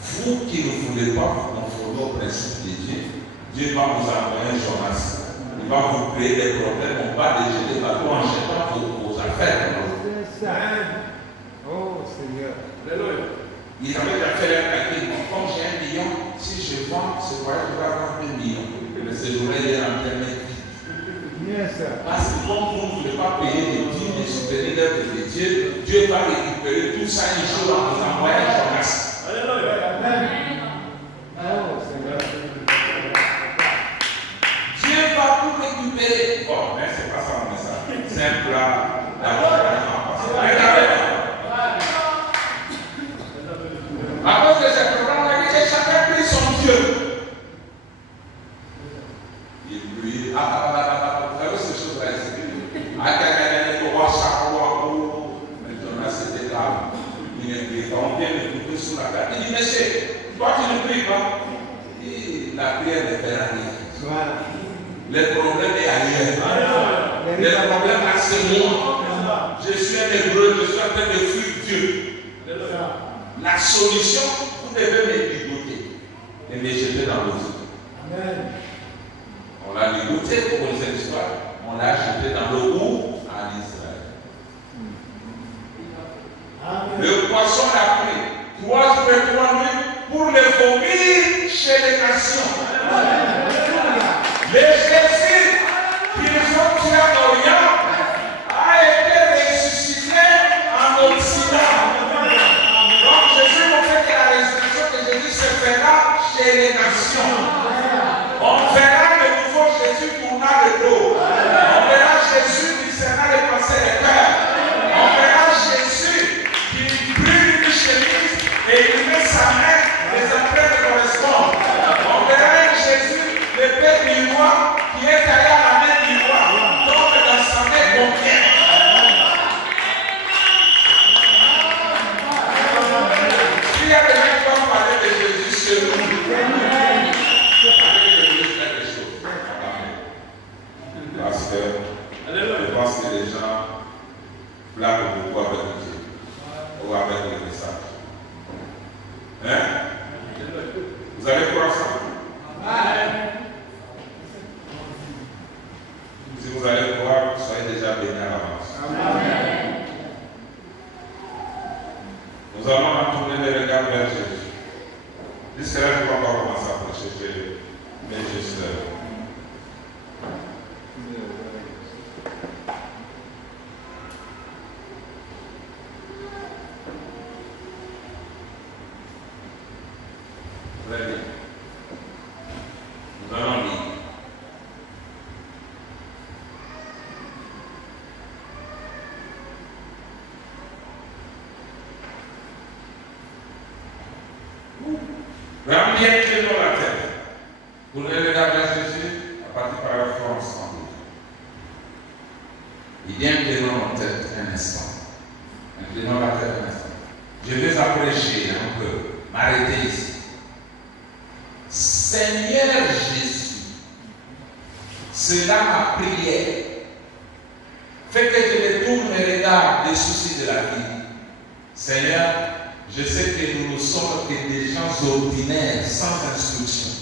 Vous qui ne voulez pas vous conformer au principe de Dieu, Dieu va vous envoyer un Jonas. Il va vous créer des problèmes. On va déjeter des bateaux en jetant vos affaires. Oh Seigneur. Alléluia. Ils avaient déjà fait un calcul. Comme j'ai 1 million, si je vends ce voyage, je vais avoir 2 millions. Mais ce jour-là, il est en plein maître. Parce que comme vous ne voulez pas payer les dîmes et soutenir l'œuvre de Dieu, Dieu va récupérer tout ça un jour en vous envoyant Jonas. Alléluia. Amen. Oh Seigneur. Dieu va tout récupérer. Bon, mais c'est pas ça le message. C'est un plat d'accompagnement. À cause de ce programme, on a dit que chacun prie son Dieu. Il prie. Faire ces choses-là. Jonas était calme. Il ne prie pas. On vient de couper sous la table. Il dit, monsieur, toi tu ne pries pas. La prière ne fait rien. Le problème est ailleurs. Le problème à ce monde. Je suis un hébreu, je suis en train de fuir Dieu. La solution, vous devez me ligoter et me jeter dans l'eau. On l'a ligoté pour cette histoire. On l'a jeté dans l'eau à Israël. Le poisson l'a pris 3 jours et 3 nuits pour le vomir chez les nations. Le Jésus qu'ils ont tué en Orient a été ressuscité en Occident. Donc Jésus montrait que la résurrection de Jésus se fera chez les nations. On verra de nouveau Jésus tournant le dos. On verra Jésus qui sera dépassé le cœur. On verra Jésus qui brûle une chemise et il met sa main, les empreintes correspondent. On verra Jésus, le père du roi, qui est allé à la main du roi, tombe dans sa main combien. S'il y a des gens qui vont parler de Jésus chez nous, parce que je pense que les gens blaguent beaucoup avec Dieu ou avec le message. Hein? Vous allez croire ça? Si vous allez croire, soyez déjà bénis à l'avance. Nous allons retourner les regards vers Jésus. Jusqu'à là, je ne vais pas commencer à prêcher, mais juste. Très bien. Nous allons lire. Vraiment bien incliné dans la tête. Vous le regardez Jésus à partir par la France en deux. Il dit inclinons notre tête un instant. Inclinons la tête un instant. Je vais apprécier un peu, m'arrêter ici. Seigneur Jésus, cela ma prière. Fais que je détourne mes regards des soucis de la vie. Seigneur, je sais que nous ne sommes que des gens ordinaires, sans instruction.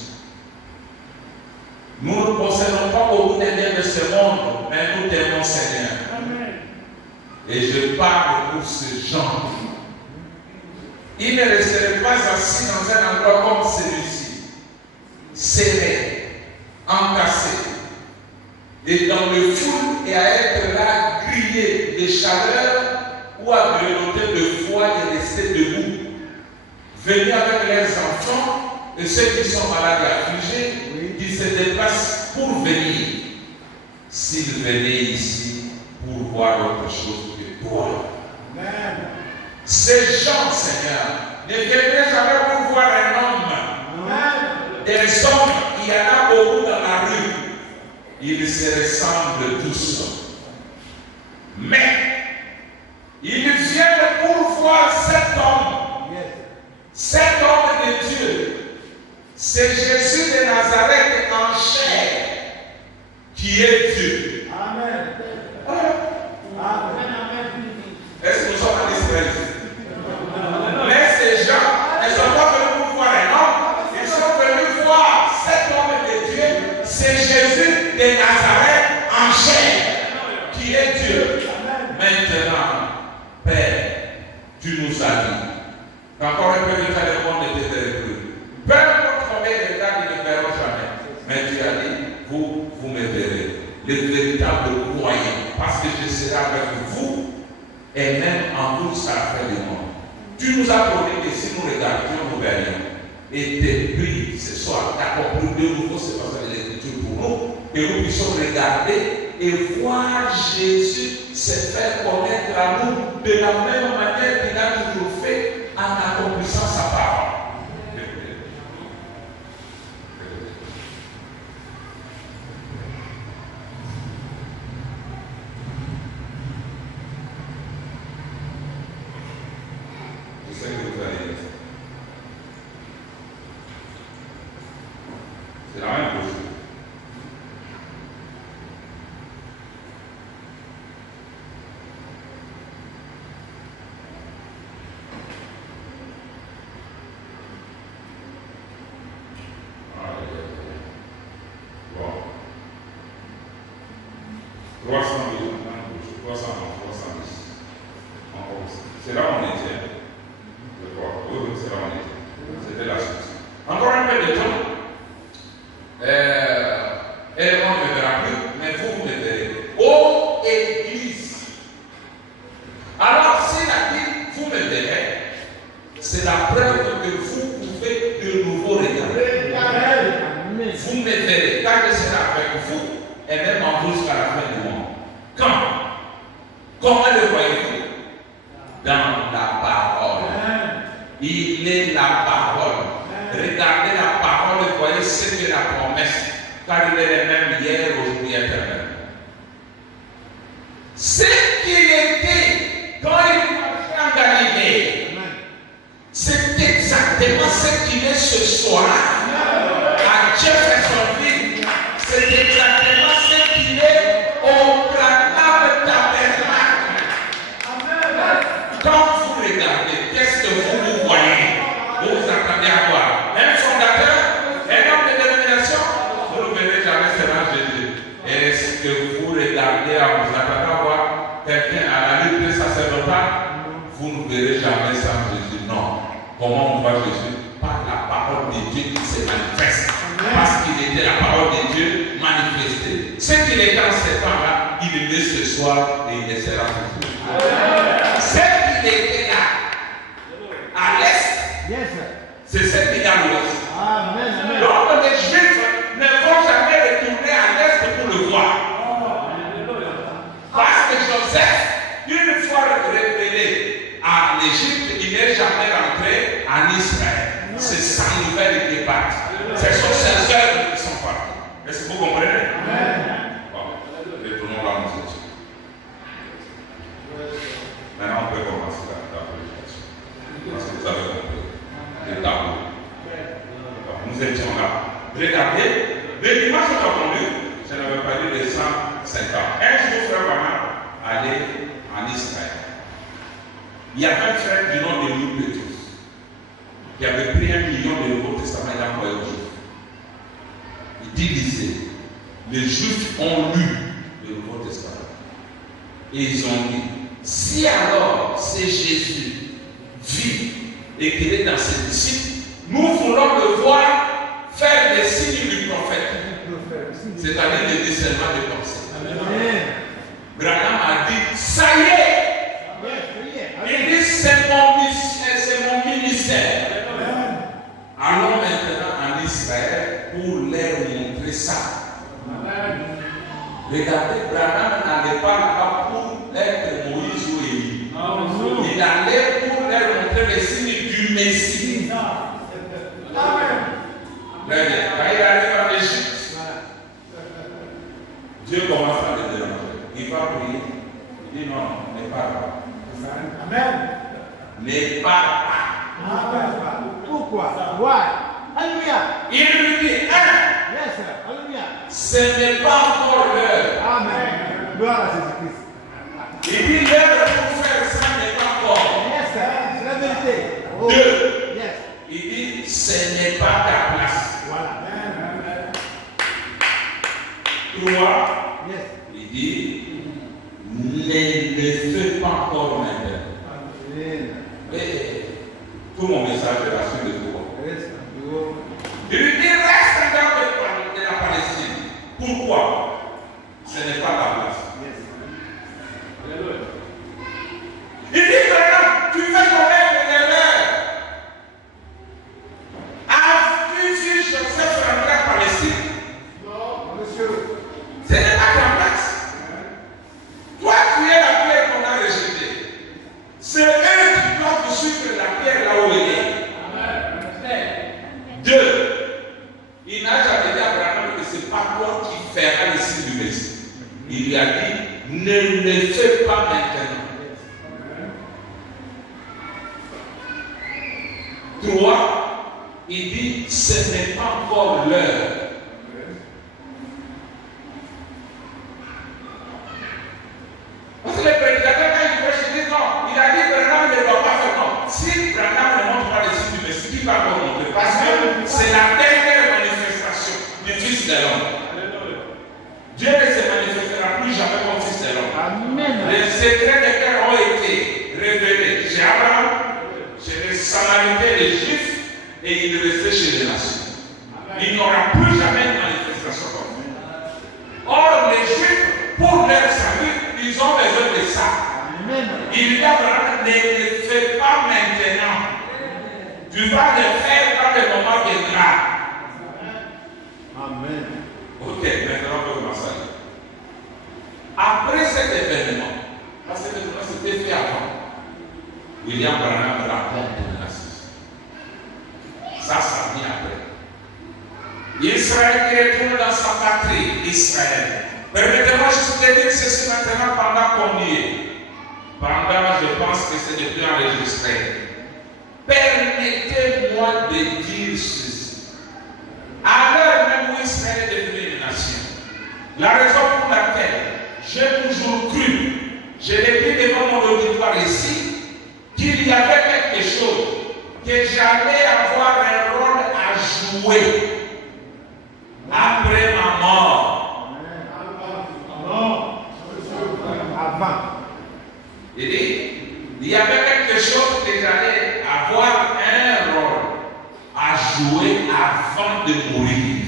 Nous ne possédons pas beaucoup de biens de ce monde, mais nous t'aimons, Seigneur. Amen. Et je parle pour ce genre. Il ne resterait pas assis dans un endroit comme celui-ci, serré, entassé. et dans le foule et à être là grillé de chaleur ou à grelotter de froid et rester debout. Venir avec leurs enfants et ceux qui sont malades et affligés, qui se déplacent pour venir. S'ils venaient ici pour voir autre chose que toi. Amen. Ces gens, Seigneur, ne viendraient jamais pour voir un homme. Amen. Des hommes, il y en a beaucoup dans la rue. Ils se ressemblent tous. Mais, ils viennent pour voir cet homme. Cet homme de Dieu. C'est Jésus de Nazareth en chair qui est Dieu. Amen. Amen. Est-ce que nous sommes en Israël? Mais ces gens ne sont pas venus pour voir un homme, ils sont venus voir cet homme de Dieu, c'est Jésus de Nazareth en chair qui est Dieu. Maintenant, Père, tu nous as dit, encore un peu de temps, le monde ne te verra plus. Peu importe combien de temps, ils ne verront jamais. Mais tu as dit, vous me verrez. Les véritables croyants, parce que je serai avec vous et même en tous à la fin du monde. Tu nous as promis que si nous regardions, nous verrions. Et tes prix ce soir, tu as compris de nouveau ce passage de l'Écriture pour nous, que nous puissions regarder et voir Jésus se faire connaître à nous de la même manière qu'il a toujours fait en accomplissant sa parole. C'est la même chose. Bon. 300 000, 310. C'est là où on était. Je crois. Oui, c'est là où on était. C'était la suite. Encore un peu de temps. Et on ne me verra plus, mais vous me verrez. Ô Église! Alors, s'il a dit, vous me verrez, c'est la preuve que vous pouvez de nouveau regarder. Vous me verrez, car je serai avec vous, et même en vous jusqu'à la fin du monde. Quand? Comment le voyez-vous? Dans la parole. Il est la parole. Regardez la parole et voyez ce que la promesse, car il est le même hier, aujourd'hui, éternel. Ce qu'il était quand il marchait en Galilée, c'est exactement ce qu'il est ce soir à Jeffersonville. C'est exactement ce qu'il est au Branham Tabernacle. Quand vous regardez, qu'est-ce que vous voyez? Vous vous attendez à quoi? Un fondateur? Un homme de dénomination? Vous ne verrez jamais cela Jésus. Est-ce que vous regardez à vous attendez à voir quelqu'un à la lutte de sacerdotat? Vous ne verrez jamais ça Jésus. Non. Comment on voit Jésus? Par la parole de Dieu qui se manifeste. Parce qu'il était la parole de Dieu manifestée. Ce qu'il est dans ce temps-là, il est ce soir et il le sera toujours. Ce qu'il était là, à l'est, c'est ce qu'il y a à l'ouest. Donc les Juifs ne vont jamais retourner à l'est pour le voir. Parce que Joseph, une fois révélé à l'Égypte, il n'est jamais rentré en Israël. C'est sa nouvelle débat. Ce sont ces œuvres qui sont parties. Est-ce que vous comprenez? Bon, retournons là où nous étions. Maintenant, on peut commencer la prédication. Parce que vous avez compris. Le tableau. Nous étions là. Regardez, les images sont entendues. Je n'avais pas dit les 150. Un jour, frère Bernard allait en Israël. Il y avait un frère du nom de Louis Petrus qui avait pris 1 million de Nouveau Testament et l'a envoyé aux Juifs. Il disait, les Juifs ont lu le Nouveau Testament. Et ils ont dit, si alors c'est Jésus vit et qu'il est dans ses disciples, nous voulons le voir faire les signes du prophète. c'est-à-dire le discernement de pensée. Amen. Branham a dit, ça y est, il dit, c'est mon ministère. Allons maintenant en Israël pour leur montrer ça. Regardez, Branham n'allait pas là pour être Moïse ou Élie. Il allait pour leur montrer les signes du Messie. Quand il arrive en Égypte, Dieu commence à le déranger. Il va prier. Il dit non, ne parle pas. Amen. Ne parle pas. Pourquoi? Why? Alléluia. Il lui dit, Yes, sir. Alléluia. ce n'est pas encore l'heure. Amen. Gloire à Jésus-Christ. Il dit, l'heure pour faire ça n'est pas encore. Yes, sir. C'est la vérité. Oh. Deux. Yes. Il dit, ce n'est pas ta place. Voilà. Trois. Yes. Il dit, ne le fais pas encore maintenant. Amen. Et tout mon message est la suite de toi. Yes. Il lui dit, reste dans de la Palestine. Pourquoi? Ce n'est pas ta place. Yes. Il dit, maintenant, tu fais commettre une erreur. As-tu vu Joseph rentrer en Palestine? Non, monsieur. Ce n'est pas ta place. Toi, tu es la pierre qu'on a rejetée. C'est eux qui doivent suivre la pierre là où elle est. Deux, il n'a jamais dit à Abraham que ce n'est pas toi qui feras le signe du Messie. Il lui a dit, ne le fais pas maintenant. Trois, il dit, ce n'est pas encore l'heure. Parce que les prédicateurs, quand ils prêchent, ils disent non, il a dit que Branham ne doit pas faire non. Si Branham ne montre pas le signe du Messie, qui va le montrer? Parce que c'est la dernière manifestation du Fils de l'homme. Dieu ne se manifestera plus jamais comme Fils de l'homme. Amen. Les secrets des cœurs ont été révélés chez Abraham, chez les Samaritains, les Juifs, et il restait chez les nations. Il n'y aura plus jamais de manifestation comme ça. Or, les Juifs, pour leur salut, ils ont besoin de ça. Amen. Il dit à Abraham, ne le fais pas maintenant. Tu vas le faire quand le moment viendra. Amen. Ok, maintenant on peut commencer. Après cet événement, parce que l'événement s'était fait avant, William Branham raconte de la nation. Ça vient après. Israël qui retourne dans sa patrie, Israël. Permettez-moi juste de dire ceci maintenant pendant qu'on y est. Pendant, je pense que c'est depuis enregistré. Permettez-moi de dire ceci. À l'heure même où Israël est devenu une nation, la raison pour laquelle j'ai toujours cru, je l'ai dit devant mon auditoire ici, qu'il y avait quelque chose, que j'allais avoir un rôle à jouer après ma mort. Avant. Il dit, il y avait quelque chose que j'allais avoir un rôle à jouer avant de mourir.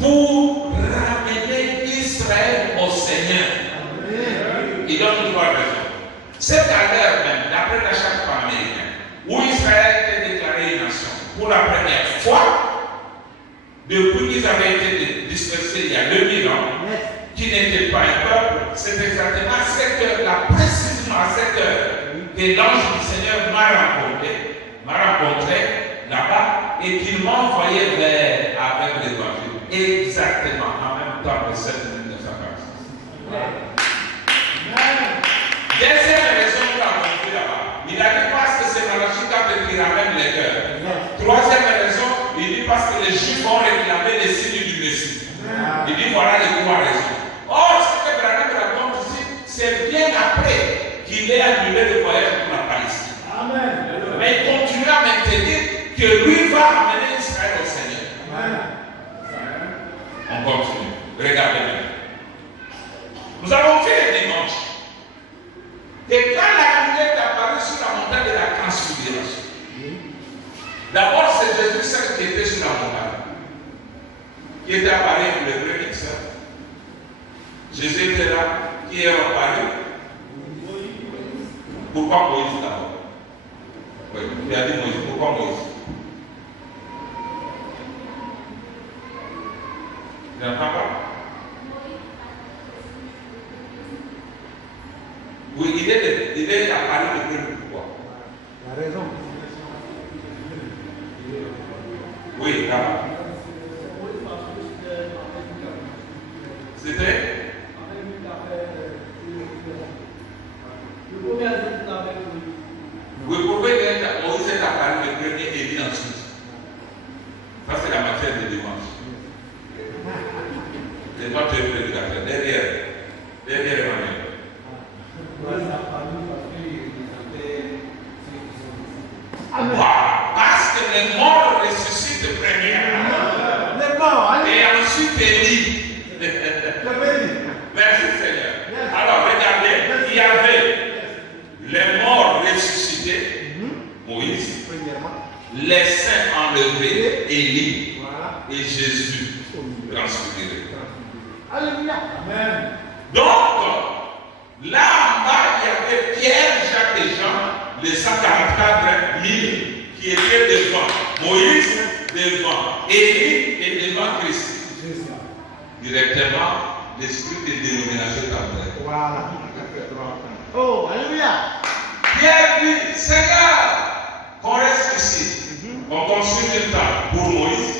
Pour ramener Israël au Seigneur. Il donne une fois raison. C'est à l'heure même, d'après la charte panaméricaine, où Israël était déclaré une nation pour la première fois, depuis qu'ils avaient été dispersés il y a 2000 ans, qui n'était pas un peuple, c'est exactement à cette heure-là, précisément à cette heure, que l'ange du Seigneur m'a rencontré là-bas et qu'il m'a envoyé vers avec l'évangile. Exactement en même temps que 7 minutes de sa partie. Deuxième raison pour la conduire là-bas, il a dit parce que c'est Malachie 4 qui ramène les cœurs. Troisième raison, il dit parce que les Juifs ont réclamé les signes du Messie. Il dit voilà les trois raisons. Or, ce que Branham raconte ici, c'est bien après qu'il ait annulé le voyage pour la Palestine. Amen. Mais il continue à maintenir que lui va amener Israël au Seigneur. Amen. On continue. Regardez bien. Nous avons vu le dimanche que était apparu le premier ça. Jésus était là. Qui est apparu? Pourquoi Moïse d'abord? Oui, il a dit Moïse. Pourquoi Moïse? Tu n'entends pas? Oui, il est apparu le premier. Pourquoi? Il a raison. Oui, là. C'était? Oui, pourquoi Moïse est apparu le premier et Élie ensuite? Ça, c'est la matière de dimanche. Et toi, tu es prédicateur. Derrière Emmanuel. Parce que les morts ressuscitent premièrement. Les morts, allez. Et ensuite Élie. Merci Seigneur. Alors regardez, il y avait les morts ressuscités, Moïse, les saints enlevés, Élie, et Jésus transfiguré. Alléluia. Amen. Donc, là en bas, il y avait Pierre, Jacques et Jean, les 144 000 qui étaient devant Moïse, devant Élie et devant Christ. Directement, l'esprit de dénomination d'entrée. Voilà. Oh, alléluia. Pierre dit, Seigneur, qu'on reste ici. On construit une table pour Moïse,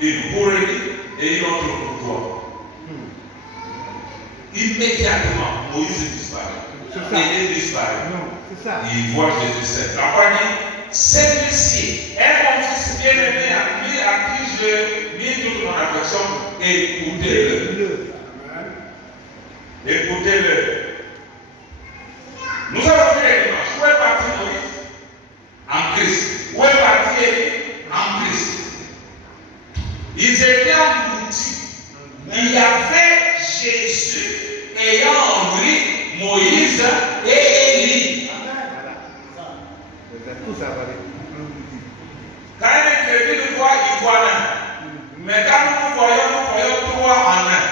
une pour Élie et une autre pour toi. Immédiatement, Moïse disparaît. Élie disparaît. Il voit Jésus seul. La foi dit, celui-ci est mon fils bien-aimé à qui je mets toute mon affection. Écoutez-le. Écoutez-le. Nous avons vu les dimanches. Où est parti Moïse? En Christ. Où est parti Élie? En Christ. Ils étaient engloutis. Il y avait Jésus ayant en lui Moïse et Élie. Quand un crédit nous voit, il voit un. Mais quand nous voyons trois en un.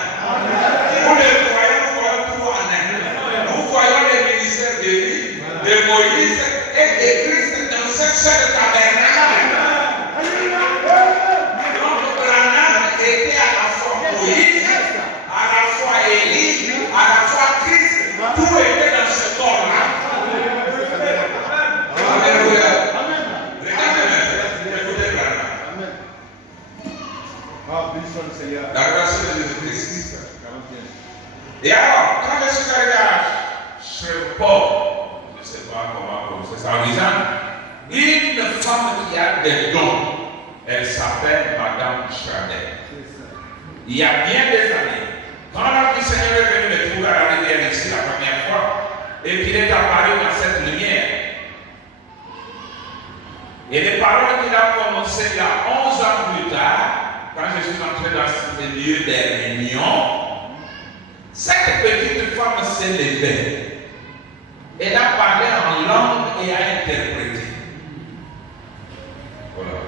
Nous les voyons trois en un. Nous voyons les ministères d'Élie, de Moïse et de Christ dans cette seule tabernacle. Donc Branham était à la fois Moïse, à la fois Élie, à la fois Christ. Tout était dans ce corps-là. Alléluia. La grâce de Jésus-Christ. Et alors, quand je suis arrivé à Shreveport, je ne sais pas comment prononcer ça en disant, une femme qui a des dons, elle s'appelle Madame Chadel. Il y a bien des années, quand l'homme du Seigneur est venu me trouver à la rivière ici la première fois, et qu'il est apparu dans cette lumière, et les paroles qu'il a prononcées il y a 11 ans plus tard, quand je suis entré dans ce milieu des réunions, cette petite femme s'est levée. Elle a parlé en langue et a interprété. Voilà.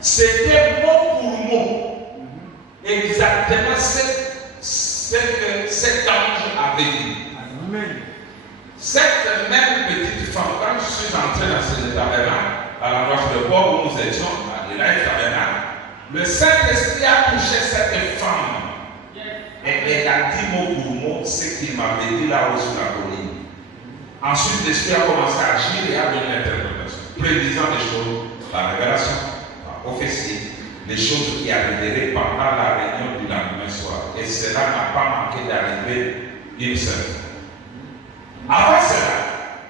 C'était mot pour mot. Exactement ce que cet ange avait dit. Amen. Cette même petite femme, quand je suis entré dans ce tabernacle, à l'endroit de port où nous étions, à l'Église tabernacle, le Saint-Esprit a touché cette femme. Et elle a dit mot pour mot ce qu'il m'avait dit là-haut sur la colline. Ensuite, l'Esprit a commencé à agir et a donné l'interprétation, prédisant des choses, la révélation, la prophétie, les choses qui arriveraient pendant la réunion du lendemain soir. Et cela n'a pas manqué d'arriver une seule fois. Avant cela,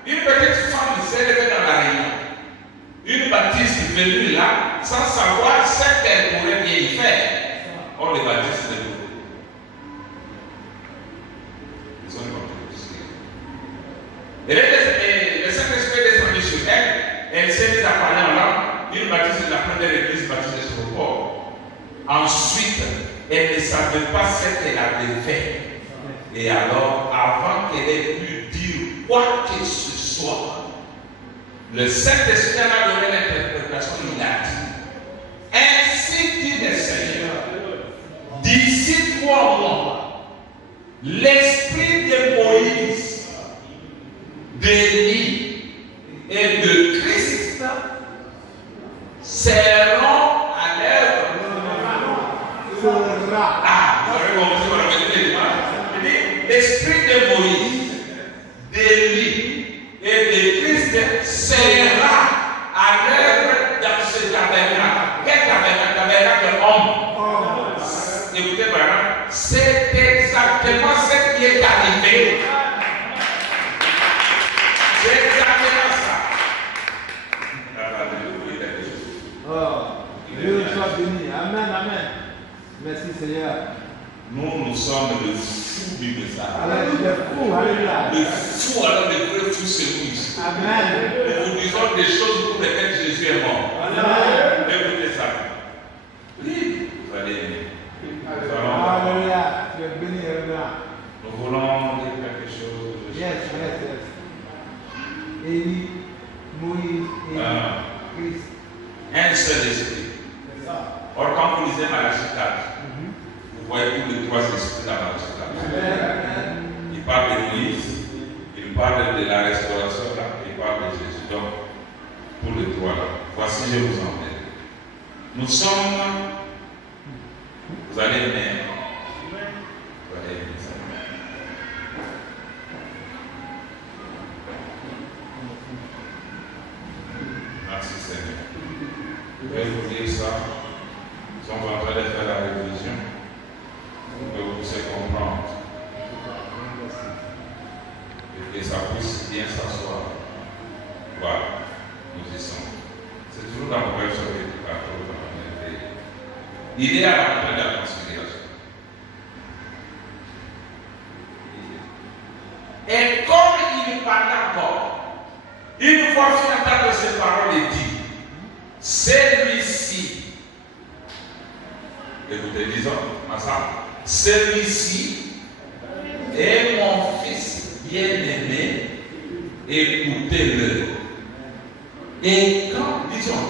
une petite femme s'est levée dans la réunion. Une baptiste venue là sans savoir ce qu'elle pourrait bien y faire. Or, les baptistes de nous. Ils ont compris. Et le Saint-Esprit est descendu sur elle. Elle s'est mise à parler en langue. Une baptiste de la première église baptiste de Shreveport. Ensuite, elle ne savait pas ce qu'elle avait fait. Et alors, avant qu'elle ait pu dire quoi que ce soit, Le Saint-Esprit m'a donné l'interprétation, il a dit, ainsi dit le Seigneur, d'ici 3 mois, l'esprit de Moïse, d'Élie et de Christ seront à l'œuvre. Ah, vous avez compris, vous avez dit, l'esprit de Moïse, d'Élie et de Christ sera à l'œuvre dans ce tabernacle. Quel tabernacle? Tabernacle homme. Écoutez, vraiment, c'est exactement ce qui est arrivé. C'est exactement ça. Oh, Dieu soit béni. Amen, amen. Merci Seigneur. Nous sommes le fou du message. Alléluia. Le fou, alors le vrai fou, c'est nous ici. Amen. Nous vous disons des choses pour lesquelles Jésus est mort. Amen. Écoutez ça. Oui, vous allez aimer. Alléluia. Tu es béni, Alléluia. Nous voulons dire quelque chose. Yes. Élie, Moïse et Christ. Un seul esprit. Or, quand vous lisez Malachie 4, vous voyez tous les 3 esprits dans Malachie 4. Il parle de Moïse, il parle de la restauration, là, il parle de Jésus. Donc, pour les 3 là, voici, je vous emmène. Nous sommes, vous allez aimer. Vous allez aimer ça. Merci Seigneur. Je vais vous dire ça. Nous sommes en train de faire la révision pour que vous puissiez comprendre et que ça puisse bien s'asseoir. Voilà, nous y sommes. C'est toujours dans le Proverbe chapitre 14. Il est à l'entrée de la considération. Et comme il parle encore, une fois qu'il entend ces paroles, il dit, celui-ci, écoutez, disons ensemble, celui-ci est mon fils bien-aimé, écoutez-le. Et quand, disons,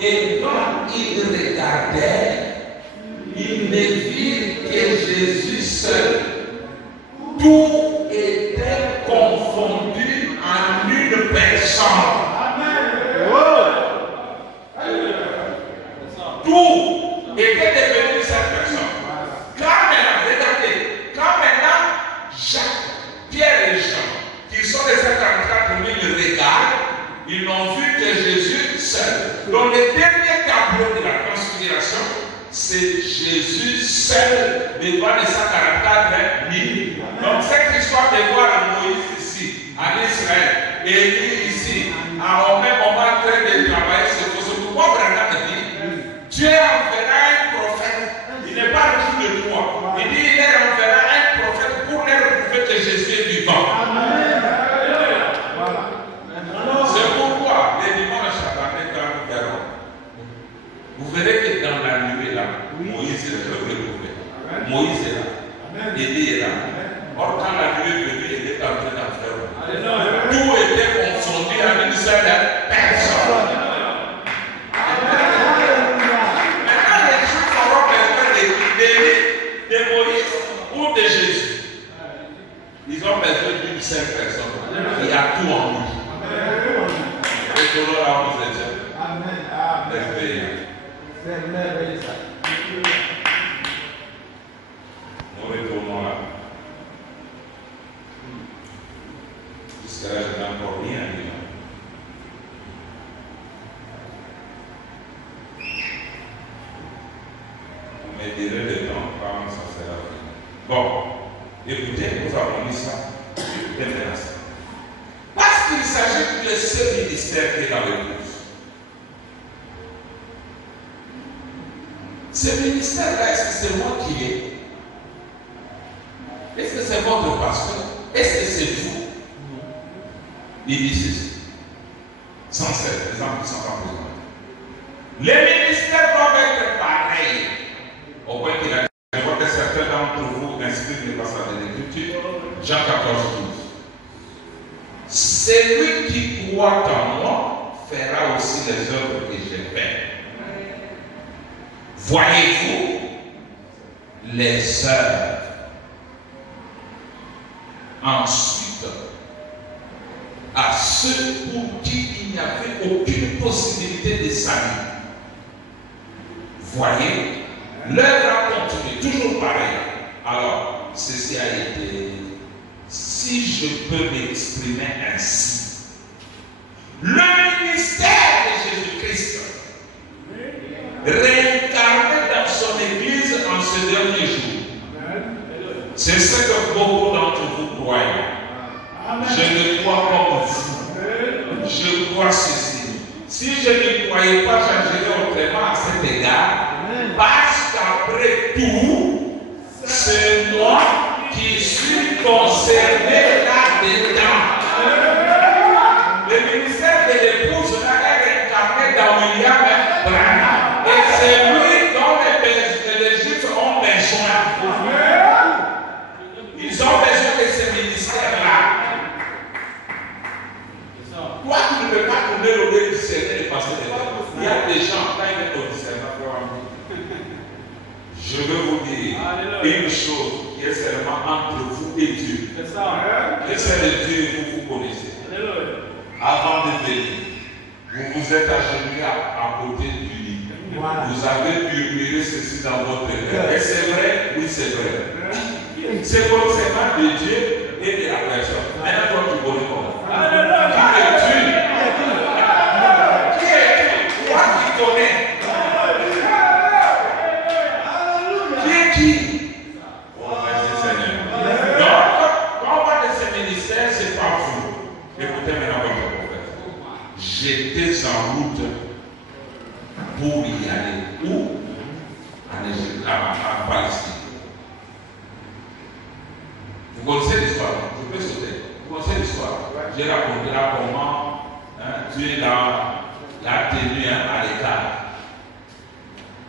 et quand il regardait, il ne vit que Jésus seul. Tout était confondu en une personne. Tout était devenu cette personne. Quand maintenant, regardez, quand maintenant Jacques, Pierre et Jean, qui sont des 54 000, le regardent, ils n'ont vu que Jésus seul. Donc le dernier tableau de la transfiguration, c'est Jésus seul devant les 144 000. Donc cette histoire de voir Moïse ici, en Israël, Élie ici, au même moment en train de travailler, c'est pourquoi Branham dit, Dieu enverra un prophète. Il n'est pas autour de toi. Il dit, il enverra un prophète pour leur prouver que Jésus est vivant. C'est pourquoi les dimanches à la main, quand nous verrons, vous verrez que dans la nuée là, Moïse est retrouvé. Moïse est là. Élie est là. Or, quand la nuée est venue, il est entré dans le frère. Tout était confondu en une seule personne. Maintenant, les gens auront besoin de Moïse ou de Jésus. Ils ont besoin d'une seule personne. Il y a tout en lui. Et tout le monde vous est Amen. C'est merveilleux ça. Nous retournons là. Jusqu'à là, je n'ai encore rien dit. Vous me direz le temps quand ça sera fini. Bon, écoutez, nous avons mis ça. Maintenant, parce qu'il s'agit de ce ministère qui est dans l'église. Ce ministère-là, est-ce que c'est moi qui l'ai? Est-ce que c'est votre pasteur? Est-ce que c'est vous? Il dit ceci. Sans cesse, les gens qui sont en besoin. Les ministères doivent être pareils. Au point qu'il a dit, je vois que certains d'entre vous inscrivent les passages de l'Écriture. Jean 14, 12. Celui qui croit en moi, fera aussi les œuvres que j'ai faites. Voyez-vous les œuvres. Ensuite, à ceux pour qui il n'y avait aucune possibilité de salut. Voyez, l'œuvre a continué, toujours pareil. Alors, ceci a été, si je peux m'exprimer ainsi, le ministère de Jésus-Christ, réincarné dans son Église en ce dernier jour, c'est ce que beaucoup d'entre vous croyez. Je le crois comme vous. Je crois ceci. Si je ne croyais pas, j'agirais autrement à cet égard. Parce qu'après tout, c'est moi qui suis concerné là-dedans. Le ministère de l'épouse là est incarné dans William Branham. Et c'est lui dont les Juifs ont besoin. Ils ont besoin de ce ministère-là. Toi, tu ne peux pas tourner le nez du Seigneur et passer des temps. Il y a des gens, quand ils viennent au discernement, je veux vous dire une chose qui est seulement entre vous et Dieu. Et c'est le Dieu que vous connaissez. Avant de venir, vous vous êtes agenouillé à côté du lit. Vous avez murmuré ceci dans votre cœur. Et c'est vrai? Oui, c'est vrai. C'est forcément de Dieu et de la personne. Maintenant, toi, tu connais comment? Qui es-tu? Qui es-tu? Toi qui connais. Qui est qui? Oh, merci Seigneur. Donc, quand on parle de ce ministère, c'est pas vous. Écoutez maintenant votre prophète. J'étais en route pour y aller. Où? En Égypte, en Palestine. Vous connaissez l'histoire? Je peux sauter. Vous connaissez l'histoire? J'ai raconté là comment Dieu l'a tenu à l'écart.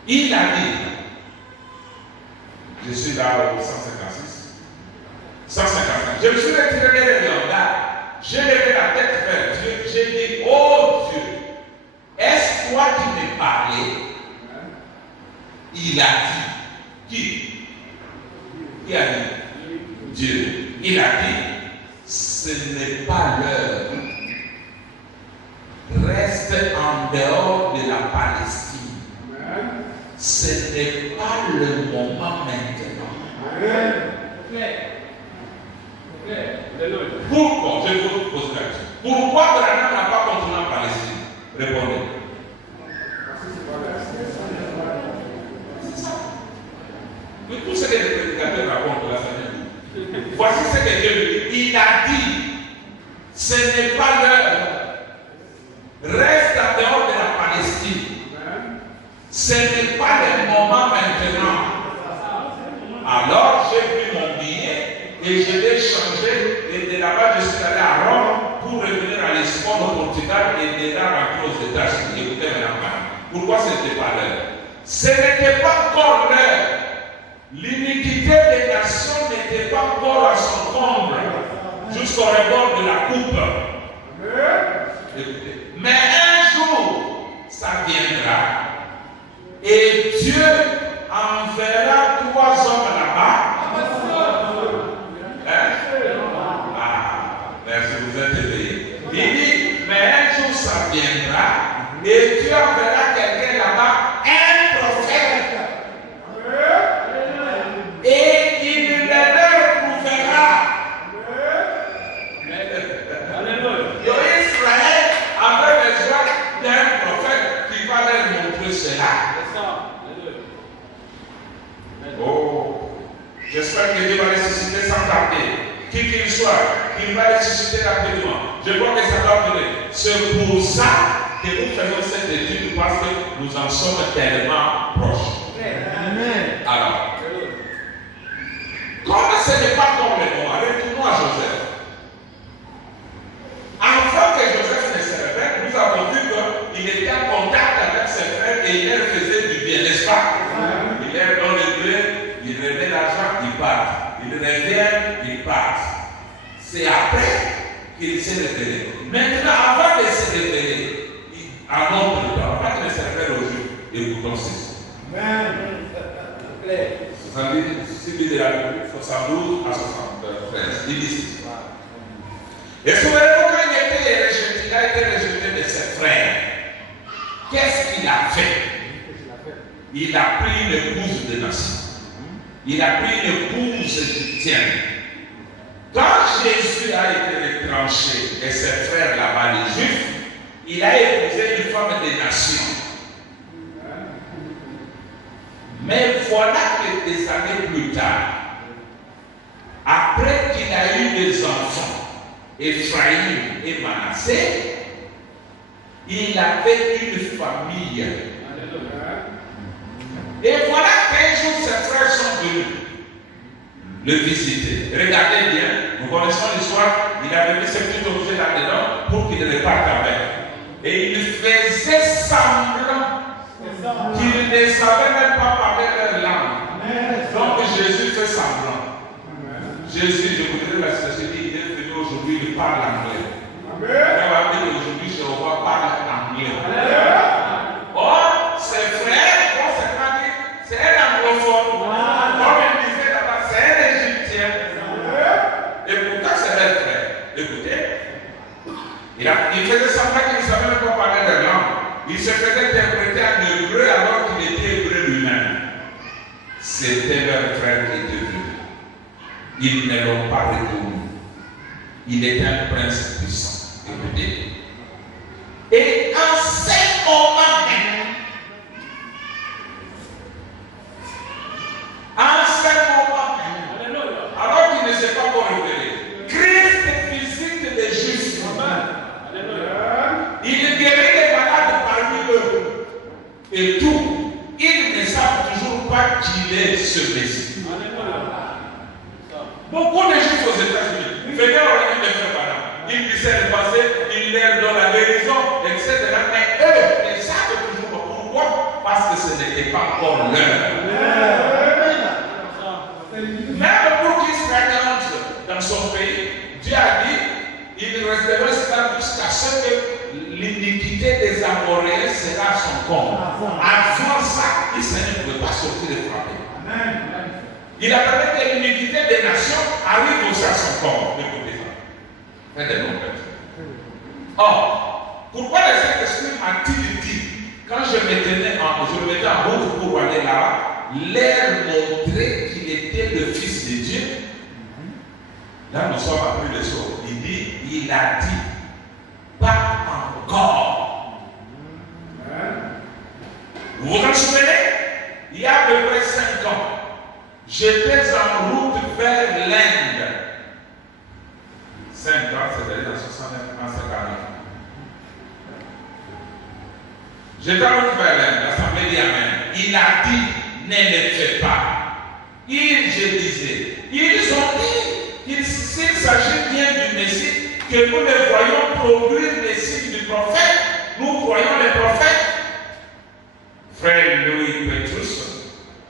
Il a dit, je suis là au 156. 155. Je me suis retiré des regards. J'ai levé la tête vers Dieu. J'ai dit, oh Dieu, est-ce toi qui m'es parlé? Il a dit, qui? Qui a dit? Dieu. Il a dit, ce n'est pas l'heure. Reste en dehors de la Palestine. Ce n'est pas le moment maintenant. Pourquoi? Je vais vous poser la question. Pourquoi Branham n'a pas continué en Palestine? Répondez. C'est ça. Mais tout ce que les prédicateurs racontent là, ça vient d'où? Voici ce que Dieu lui dit. Il a dit, ce n'est pas l'heure. Reste en dehors de la Palestine. Ce n'est pas le moment maintenant. Alors j'ai pris mon billet et je l'ai changé. Et de là-bas, je suis allé à Rome pour revenir à Lisbonne au Portugal et de là rentrer aux États-Unis. Écoutez maintenant. Pourquoi ce n'était pas l'heure? Ce n'était pas encore l'heure. L'iniquité des nations n'était pas encore à son comble jusqu'au rebord de la coupe. Écoutez. Mais un jour, ça viendra. Et Dieu enverra 3 hommes là-bas. Merci, vous êtes éveillés. Il dit, mais un jour ça viendra. Et Dieu enverra quelqu'un là-bas, un prophète. Et il ne leur prouvera. Israël avait besoin d'un prophète qui va leur montrer cela. Oh, j'espère que Dieu va ressusciter sans tarder. Qui qu'il soit, qu'il va ressusciter rapidement. Je crois que ça va venir. C'est pour ça que nous faisons cette étude parce que nous en sommes tellement proches. Amen. Alors, comme ce n'est pas comme le nom, retournons à Joseph. Avant que Joseph ne se révèle, nous avons vu qu'il était en contact avec ses frères et il leur faisait du bien, n'est-ce pas? Il leur donne le blé, il remet l'argent, il part. Il revient, il part. C'est après qu'il s'est révélé. Maintenant, avant de se révéler, à notre temps, pas de servir aux Juifs, écoutons ceci. Amen. Clair. 70 de la Bible, 72 à 73. Il dit ceci. Et souvenez-vous, quand il a été rejeté de ses frères, qu'est-ce qu'il a fait? Il a pris une épouse de nation. Il a pris une épouse égyptienne. Quand Jésus a été retranché et ses frères là-bas, les Juifs, il a épousé une femme des nations. Mais voilà que des années plus tard, après qu'il a eu des enfants, Ephraïm et Manassé, il avait une famille. Et voilà qu'un jour ses frères sont venus le visiter. Regardez bien, nous connaissons l'histoire, il avait mis ses petits objets là-dedans pour qu'il reparte avec. Et il faisait semblant qu'il ne savait même pas parler leur langue. Donc Jésus fait semblant. Jésus, je voudrais la chercher, il est venu aujourd'hui, il parle anglais. Il va dire aujourd'hui, Jéhovah parle anglais. Or, ses frères, c'est un anglophone. Comme il disait là-bas, c'est un Égyptien. Et pourtant, c'est leur frère. Écoutez, il faisait semblant qu'il ne savait même pas parler de langue. Il se faisait interpréter en hébreu alors qu'il était hébreu lui-même. C'était leur frère qui était venu. Ils ne l'ont pas reconnu. Il était un prince puissant. Écoutez. Et en ce moment même, alors qu'il ne s'est pas encore révélé, Christ visite les Juifs. Il guérit les malades parmi eux. Et tout, ils ne savent toujours pas qu'il est ce Messie. Beaucoup de Juifs aux États-Unis venaient au règne de Frère Branham. Ils disaient le passé, ils leur donnent la guérison, etc. Mais eux ne savent toujours pas. Pourquoi? Parce que ce n'était pas encore l'heure. Même pour qu'Israël entre dans son pays, Dieu a dit, il restera stable jusqu'à ce que l'iniquité des Amoréens sera à son compte. Avant ça, Israël ne pouvait pas sortir et frapper. Il a permis que l'iniquité des nations arrive aussi à son compte. Écoutez ça. Faites des noms. Or, pourquoi le Saint-Esprit m'a-t-il dit, quand je me mettais en route pour aller là-bas, leur montrer qu'il était le Fils de Dieu? Là, nous sommes appris les choses. Il a dit, pas encore. Vous vous en souvenez? Il y a à peu près 5 ans, j'étais en route vers l'Inde. 5 ans, c'est-à-dire en 69 ans, c'est 40 ans. J'étais en route vers l'Inde, l'Assemblée dit Amen. Il a dit, ne le fais pas. Je disais, ils ont dit s'il s'agit bien du Messie, que nous les voyons produire les signes du prophète, nous voyons les prophètes. Frère Louis Petrus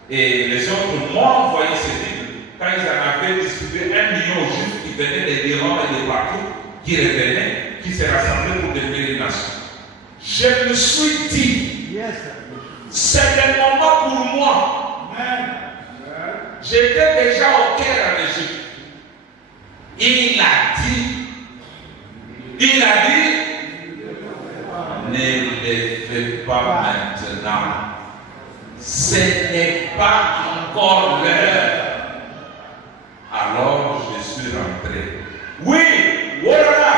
et les autres m'ont envoyé ces livres quand ils en avaient distribué 1 million de Juifs qui venaient d'Iran et de partout, qui revenaient, qui se rassemblaient pour devenir une nation. Je me suis dit, c'est le moment pour moi. J'étais déjà au Caire en Égypte. Il a dit, ne le fais pas maintenant. Ce n'est pas encore l'heure. Alors je suis rentré. Oui, voilà.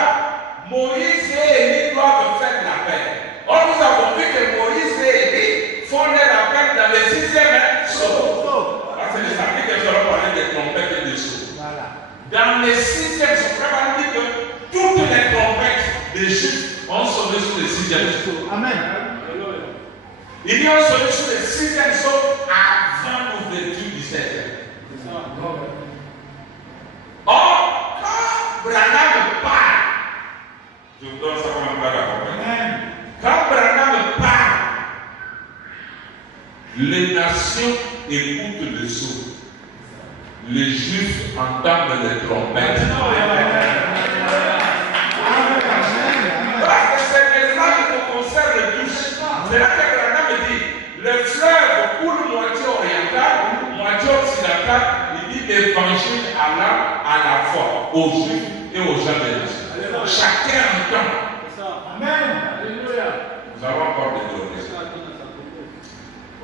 Moïse et Élie doivent faire la paix. Or nous avons vu que Moïse et Élie font la paix dans le 6e saut. C'est les articles que je vais parler des trompettes et des sauts. Dans le 6e saut, frère, on dit que toutes les trompettes des Juifs ont sonné sur le 6e saut. Amen. Ils y ont sonné sur le 6e saut avant l'ouverture du 7e. Or, quand Branham parle, je vous donne ça comme un pas d'accompagnement. Quand Branham parle, les nations écoutent le son. Les Juifs entendent les trompettes. Parce que c'est le message qu'on conserve le plus Maintenant, quelqu'un me dit, le fleuve coule moitié orientale, moitié occidentale, il dit l'évangile à la fois aux Juifs et aux gens des nations. Chacun entend. Amen. Alléluia. Nous avons encore développé ça.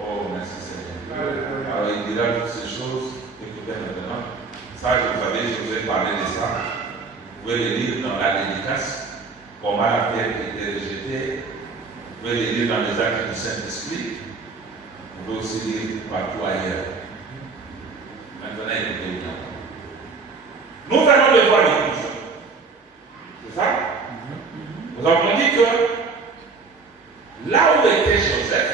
Oh, merci Seigneur. Alors il dira toutes ces choses. Écoutez maintenant. Ça, je vous ai parlé de ça. Vous pouvez le lire dans la dédicace. Comment la pierre a été rejetée. Vous pouvez le lire dans les actes du Saint-Esprit. Vous pouvez aussi lire partout ailleurs. Maintenant, écoutez bien. Nous venons de voir les coups. C'est ça? Nous avons dit que là où était Joseph,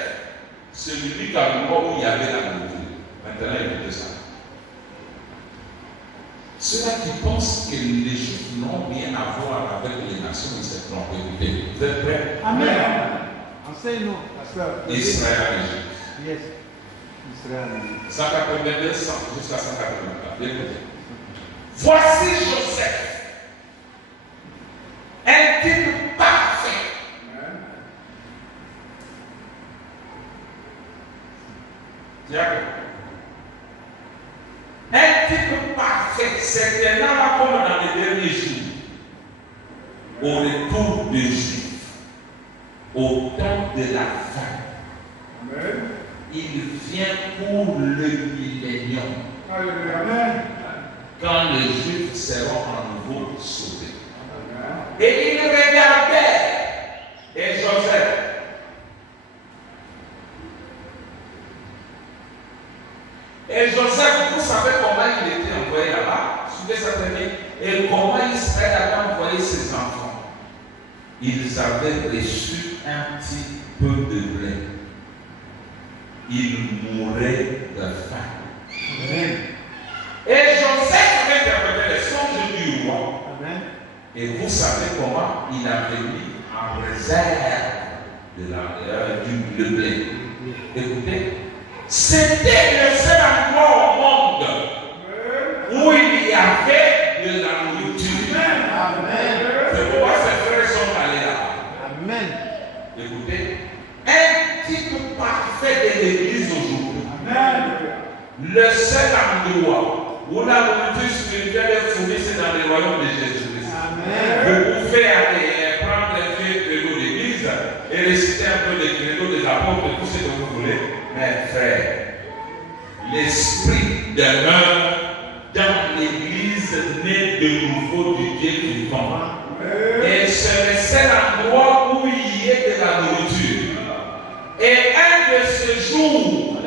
celui qui a le moment où il y avait la nourriture. Maintenant, écoutez ça. Ceux-là qui pensent que les Juifs n'ont rien à voir avec les nations, ils se trompent. Écoutez, vous êtes prêts? Amen. Enseigne-nous, pasteur. Israël en Égypte. Yes. Israël en Égypte. 182 jusqu'à 184. Écoutez. Voici Joseph, un type parfait. Un type parfait, certainement comme dans les derniers jours, au retour des Juifs, au temps de la fin. Amen. Il vient pour le millénium. Amen. Quand les Juifs seront à nouveau sauvés. Et il regardait, et Joseph, vous savez comment il était envoyé là-bas, suivez ça très bien, et comment Israël avait envoyé ses enfants. Ils avaient reçu un petit peu de blé. Ils mouraient de faim. Amen. Et Joseph avait interprété les songes du roi. Amen. Et vous savez comment il avait mis en réserve du blé. Écoutez, c'était le seul endroit au monde où il y avait de la nourriture. Amen. C'est pourquoi ses frères sont allés là. Amen. Écoutez, un type parfait de l'église aujourd'hui. Amen. Le seul endroit où la nourriture spirituelle est fournie, c'est dans le royaume de Jésus-Christ. Amen. Vous pouvez aller prendre un vieux credo d'église et réciter un peu les credos des apôtres, tout ce que vous voulez. Mais frère, l'esprit demeure dans l'église née de nouveau du Dieu qui tombe. Et c'est le seul endroit où il y ait de la nourriture. Et un de ces jours,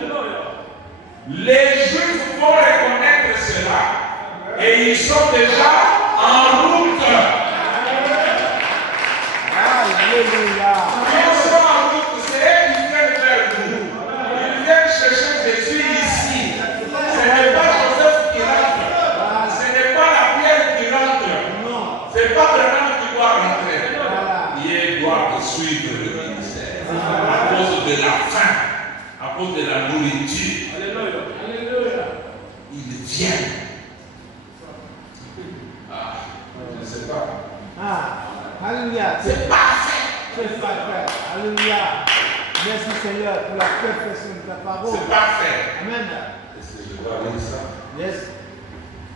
les Juifs vont reconnaître cela. Et ils sont déjà en route. Alléluia. Ils sont en route. C'est eux qui viennent vers nous. Ils viennent chercher Jésus ici. Ce n'est pas Joseph qui rentre. Ce n'est pas la pierre qui rentre. Non. Ce n'est pas Bernard qui doit rentrer. Voilà. Il doit suivre le ministère. À cause de la faim. À cause de la nourriture. Alléluia. Ils viennent. Ah, je ne sais pas. Ah. Alléluia. C'est parfait. C'est parfait. Alléluia. Merci Seigneur pour la perfection de ta parole. C'est parfait. Amen. Est-ce que je dois lire ça? Yes.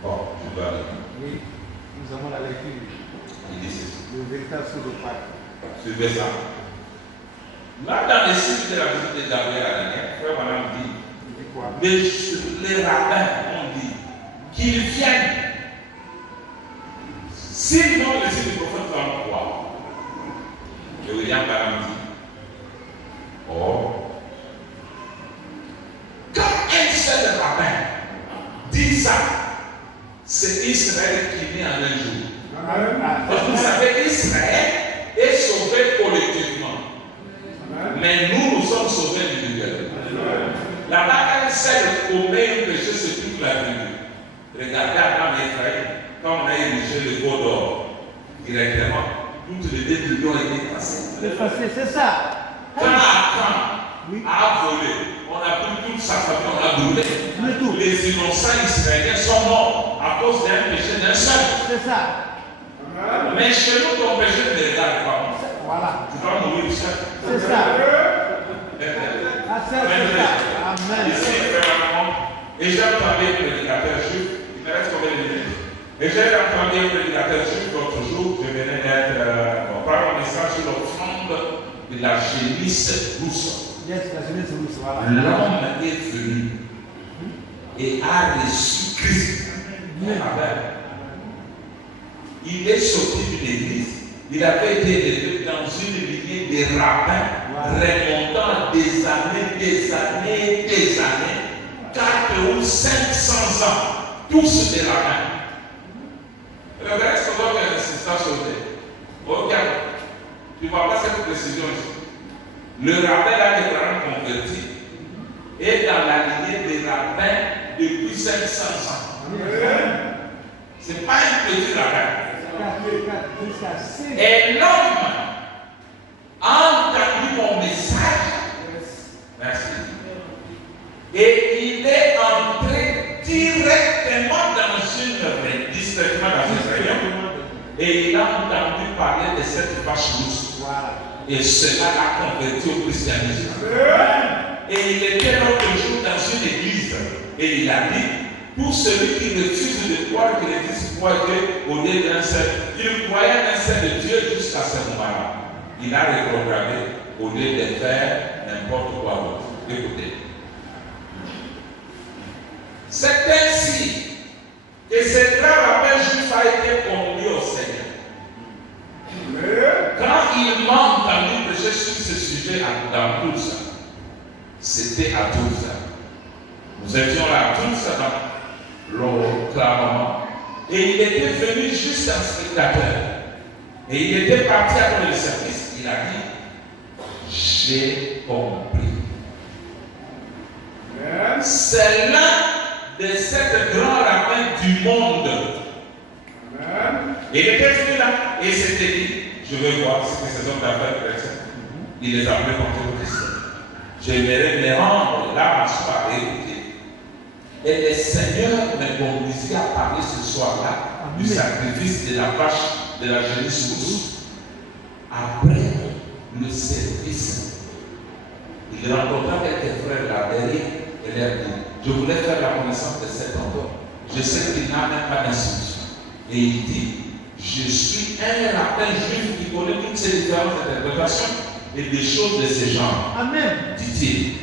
Bon, je dois lire. Oui. Nous avons la lecture. Il dit ceci. Le véritable sous de Pâques. Suivez ça. Là, dans les signes de la visite de Gabriel à la dernière, frère Madame dit, Il dit quoi? les rabbins ont dit qu'ils viennent. Sinon, le signe du prophète va en croire. Et William Branham dit, oh, quand un seul rabbin dit ça, c'est Israël qui naît en un jour. Parce que vous savez, Israël est sauvé collectivement. Mais nous sommes sauvés individuellement. Là-bas, un seul commet un péché sur toute la tribu. Regardez Adam et Ephraïm, quand on a érigé le veau d'or directement, toutes les 2 millions ont été effacées. C'est ça. Quand Achan a volé, on a pris toute sa famille, on a brûlé. Les innocents israéliens sont morts à cause d'un péché d'un seul. C'est ça. Mais chez nous, ton péché ne regarde pas. Voilà. Tu vas mourir seul. C'est ça. c'est ça. Amen. Ici, vraiment. Et j'ai entendu un prédicateur juif. Il me reste combien de minutes? Et j'ai entendu un prédicateur juif l'autre jour. Je venais d'être par un message sur l'offrande de la génisse rousse. Yes, la jeunesse rousse, voilà. L'homme est venu et a reçu Christ. Amen. Il est sorti de l'église. Il avait été élevé dans une lignée de rabbins remontant des années, 4 ou 500 ans, tous des rabbins. Le reste, on va faire une insistance sur le regarde, tu ne vois pas cette précision ici. Le rabbin là est vraiment converti est dans la lignée des rabbins depuis 500 ans. Ce n'est pas un petit rabbin. Et l'homme a entendu mon message. Merci. Et il est entré directement dans une réunion. Et il a entendu parler de cette vache rousse. Et cela l'a converti au christianisme. Et il était l'autre jour dans une église. Et il a dit, pour celui qui refuse de croire que l'Église croit Dieu au lieu d'un seul, il croyait un seul de Dieu jusqu'à ce moment-là. Il a reprogrammé au lieu de faire n'importe quoi d'autre. Écoutez. C'est ainsi que ce grand rabbin juif a été conduit au Seigneur. Quand il m'a entendu prêcher sur ce sujet dans Tulsa, c'était à Tulsa. Nous étions là à Tulsa dans l'Oklahoma. Et il était venu juste en spectateur. Et il était parti après le service. Il a dit, j'ai compris. C'est l'un de ces grands rabbins du monde. Et il était venu là et il s'était dit, je vais voir ce que ces hommes d'affaires prêchent. Il les appelait contre Christ. J'aimerais me rendre là en soir et écouter. Et le Seigneur me conduisit à parler ce soir-là du sacrifice de la vache, de la génisse rousse. Après le service, il rencontra quelques frères là derrière et leur dit, je voulais faire la connaissance de cet homme. Je sais qu'il n'a même pas d'instruction. Et il dit, je suis un rabbin juif qui connaît toutes ces différentes interprétations et des choses de ce genre. Amen. Dit-il,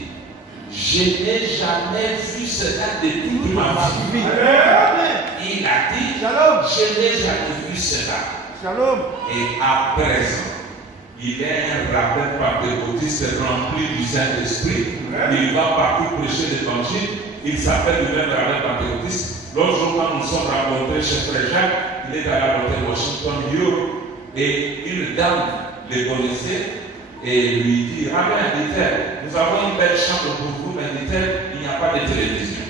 je n'ai jamais vu cela de toute ma vie. Il a dit, je n'ai jamais vu cela. Shalom. Et à présent, il est un rabbin pentecôtiste rempli du Saint-Esprit. Il va partout prêcher l'évangile. Il s'appelle le même rabbin pentecôtiste. L'autre jour, quand nous sommes rencontrés chez Frère Jacques, il est à l'hôtel Washington, New York, et une dame le connaissait et lui dit, rabbin, dit-elle, nous avons une belle chambre pour vous, mais dit-elle, il n'y a pas de télévision.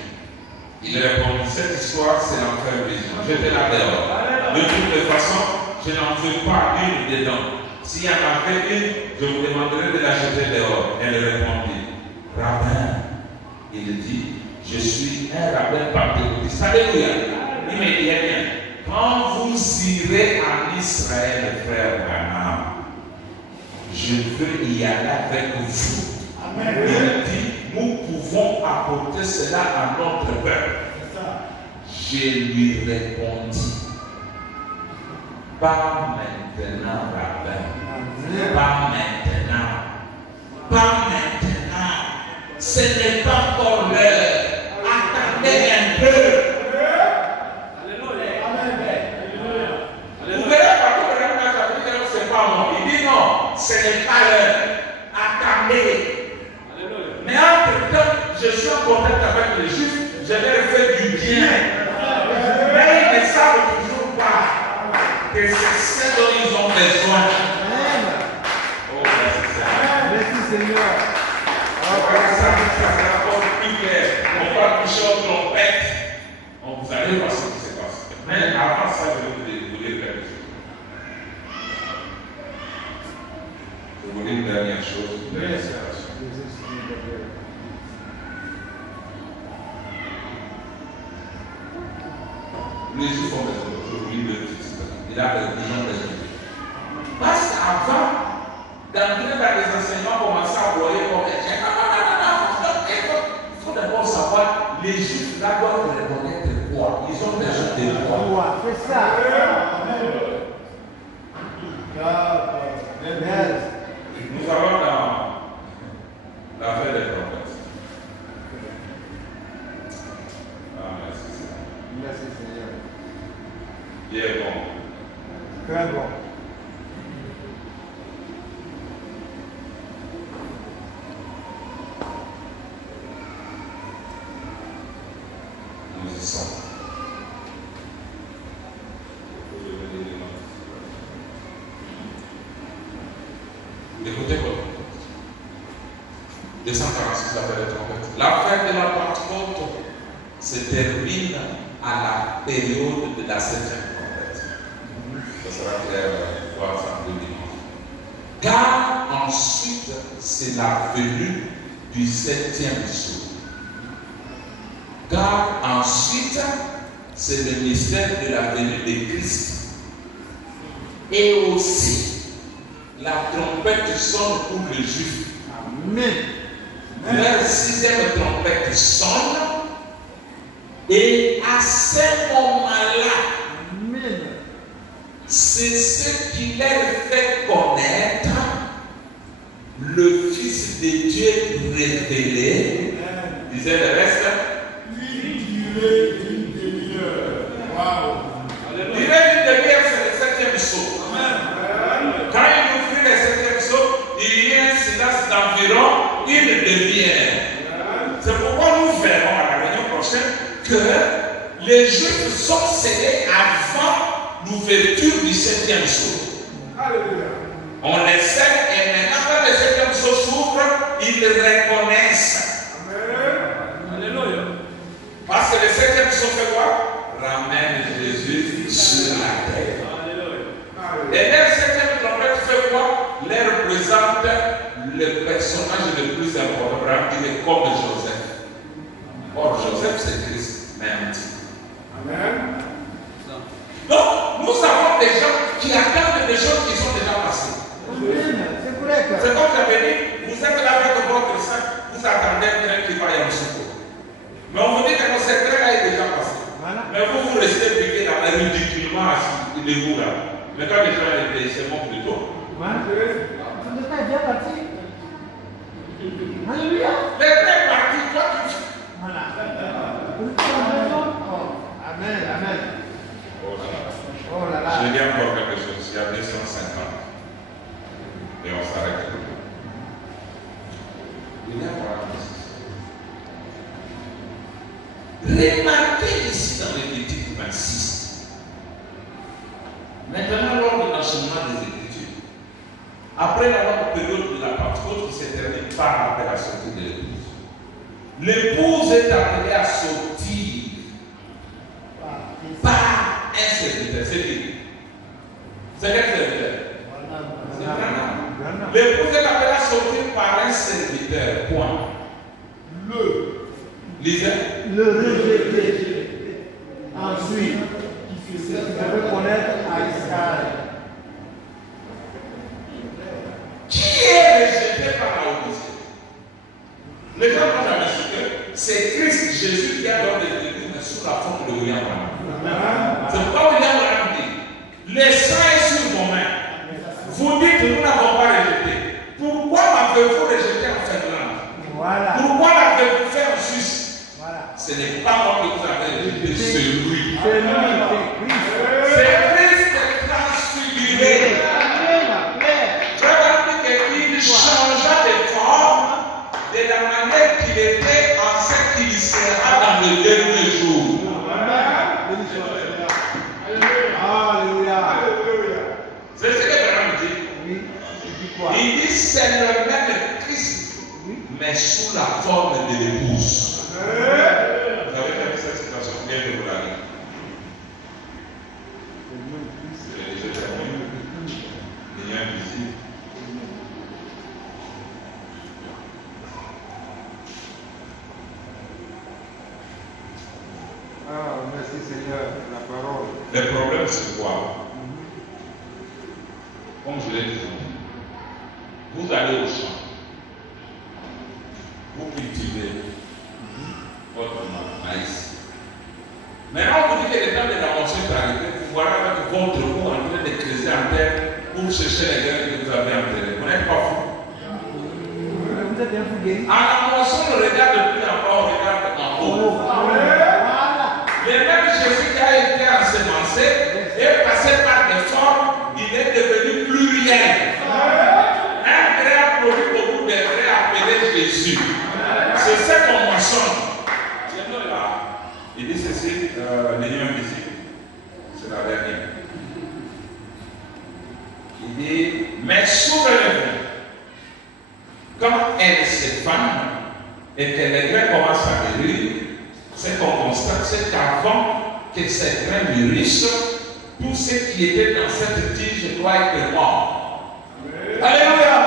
Il répond, cette histoire, c'est l'enfer vision. J'étais là dehors. De toutes les façons, je n'en veux pas une dedans. S'il y en avait une, je vous demanderai de la jeter dehors. Elle répondit, rabbin, il dit, je suis un rabbin pentecôtiste. Alléluia. Il me dit, bien, quand vous irez en Israël, frère Branham, je veux y aller avec vous. Amen. Il dit, nous pouvons apporter cela à notre peuple. Je lui répondis, pas maintenant, rabbin. Pas maintenant. Pas maintenant. Ce n'est pas encore l'heure. Attendez un peu. Vous verrez partout le rabbin, c'est pas moi. Il dit non, ce n'est pas l'heure. Attendez. Mais entre-temps, je suis en contact avec les Juifs, je leur fais du bien. Mais ils ne savent toujours pas que c'est ce dont ils ont besoin. Oh, merci Seigneur. Ça rapporte plus clair. On va toucher aux trompettes. Vous allez voir ce qui se passe. Mais avant ça, je vais vous dire quelque chose. Je vais vous dire une dernière chose, une dernière situation. Les Juifs ont besoin, je vous lis le titre. Il a besoin de Dieu. Parce qu'avant d'entrer dans les enseignements, commencer à broyer comme les chiens. Non, les trompettes. Ah, merci Seigneur. Merci Seigneur. Il est bon. Très bon. Nous y sommes. Écoutez votre 246 appels de trompette. La fête de la Pentecôte se termine à la période de la 7e trompette. Ça sera clair voir ça le dimanche. Car ensuite, c'est la venue du 7e jour. Car ensuite, c'est le mystère de la venue de Christ. Et aussi, la trompette sonne pour le juif. Amen. Leur 6e trompette sonne. Et à ce moment-là, Amen. c'est ce qui leur fait connaître le Fils de Dieu révélé. Disait le reste. Durée d'une demi-heure. Waouh. Durée d'une demi-heure, c'est le 7e saut. Quand il ouvrit le 7e saut, il y a un silence d'environ une demi-heure. C'est pourquoi nous verrons à la réunion prochaine que les Juifs sont scellés avant l'ouverture du 7e saut. Alléluia. On les scelle et maintenant quand le 7e saut s'ouvre, ils reconnaissent. Amen. Alléluia. Parce que le 7e saut fait quoi? Ramène Jésus sur la terre. Alléluia. Et le 7e trompette fait quoi? Les représente le personnage le plus important. Il est comme Joseph. Or, Joseph, c'est Christ, mais un petit. Amen. Donc, nous avons des gens qui attendent des choses qui sont déjà passées. Amen. C'est correct. C'est comme j'avais dit, vous êtes là avec votre sac, vous attendez un train qui va y en secours. Mais on vous dit que ce train-là est déjà passé. Voilà. Mais vous restez piqué là, ridiculement assis debout là. Mais quand les gens étaient, c'est bon plutôt. Voilà. Le temps est bien parti. Alléluia. Les trains partis, toi tu fais. Voilà. Oh, Amen. Amen. Oh là là. Je dis encore quelque chose, il y a 250. Et on s'arrête. Il y a encore remarquez ici dans l'Épître 26. Maintenant, lors de l'enchaînement des Écritures, après la longue période de la Pentecôte qui s'est terminée par l'appel à sortir de l'épouse, l'épouse est appelée à sortir par un serviteur. C'est qui? C'est quel serviteur? C'est Branham. L'épouse est appelée à sortir par un serviteur. Point. Lisez. Le rejeter. Ensuite, qui se fait connaître à Israël. Qui est rejeté par la Odyssée? Les gens n'ont jamais su que c'est Christ Jésus qui a donné des Écritures, mais sous la forme de William Branham. C'est pourquoi William Branham dit le sang est sur vos mains. Vous dites que nous n'avons pas rejeté. Pourquoi m'avez-vous rejeté en Finlande? Voilà. Pourquoi l'avez-vous fait en Suisse? Voilà. Ce n'est pas moi que vous avez rejeté, c'est lui. C'est lui, c'est Christ. C'est Christ transfiguré. Amen. Amen. Regardez qu'il changea de forme de la manière qu'il était en ce qu'il sera dans le dernier jour. Alléluia. C'est ce que Branham dit. Oui. Il dit quoi? Il dit c'est le même Christ, mais sous la forme de l'épouse. Vous avez vu cette citation, bien de vous la lire. Je termine. Il y a un visible. Ah, merci Seigneur, la parole. Le problème, c'est quoi? Comme je l'ai dit, vous allez au champ, vous cultivez votre maïs. Maintenant, vous dites que le temps de la moisson est arrivé, vous voilà avec votre roue en train de creuser en terre pour chercher les graines que vous avez enterrées. Vous n'êtes pas fou. Vous êtes Dieu vous guérit. À la moisson, on regarde plus en bas, on regarde en haut. Voilà. Le même Jésus qui a été ensemencé est passé par des formes, il est devenu pluriel. Un gré a produit beaucoup de grès appelé Jésus. C'est ce qu'on mentionne. Tiens-le là. Il dit ceci, l'union visible. C'est la dernière. Il dit, mais souvenez-vous, quand elle s'effane et que les grains commencent à mûrir, ce qu'on constate, c'est qu'avant que ces grains mûrissent, tout ce qui était dans cette tige doit être mort. Alléluia!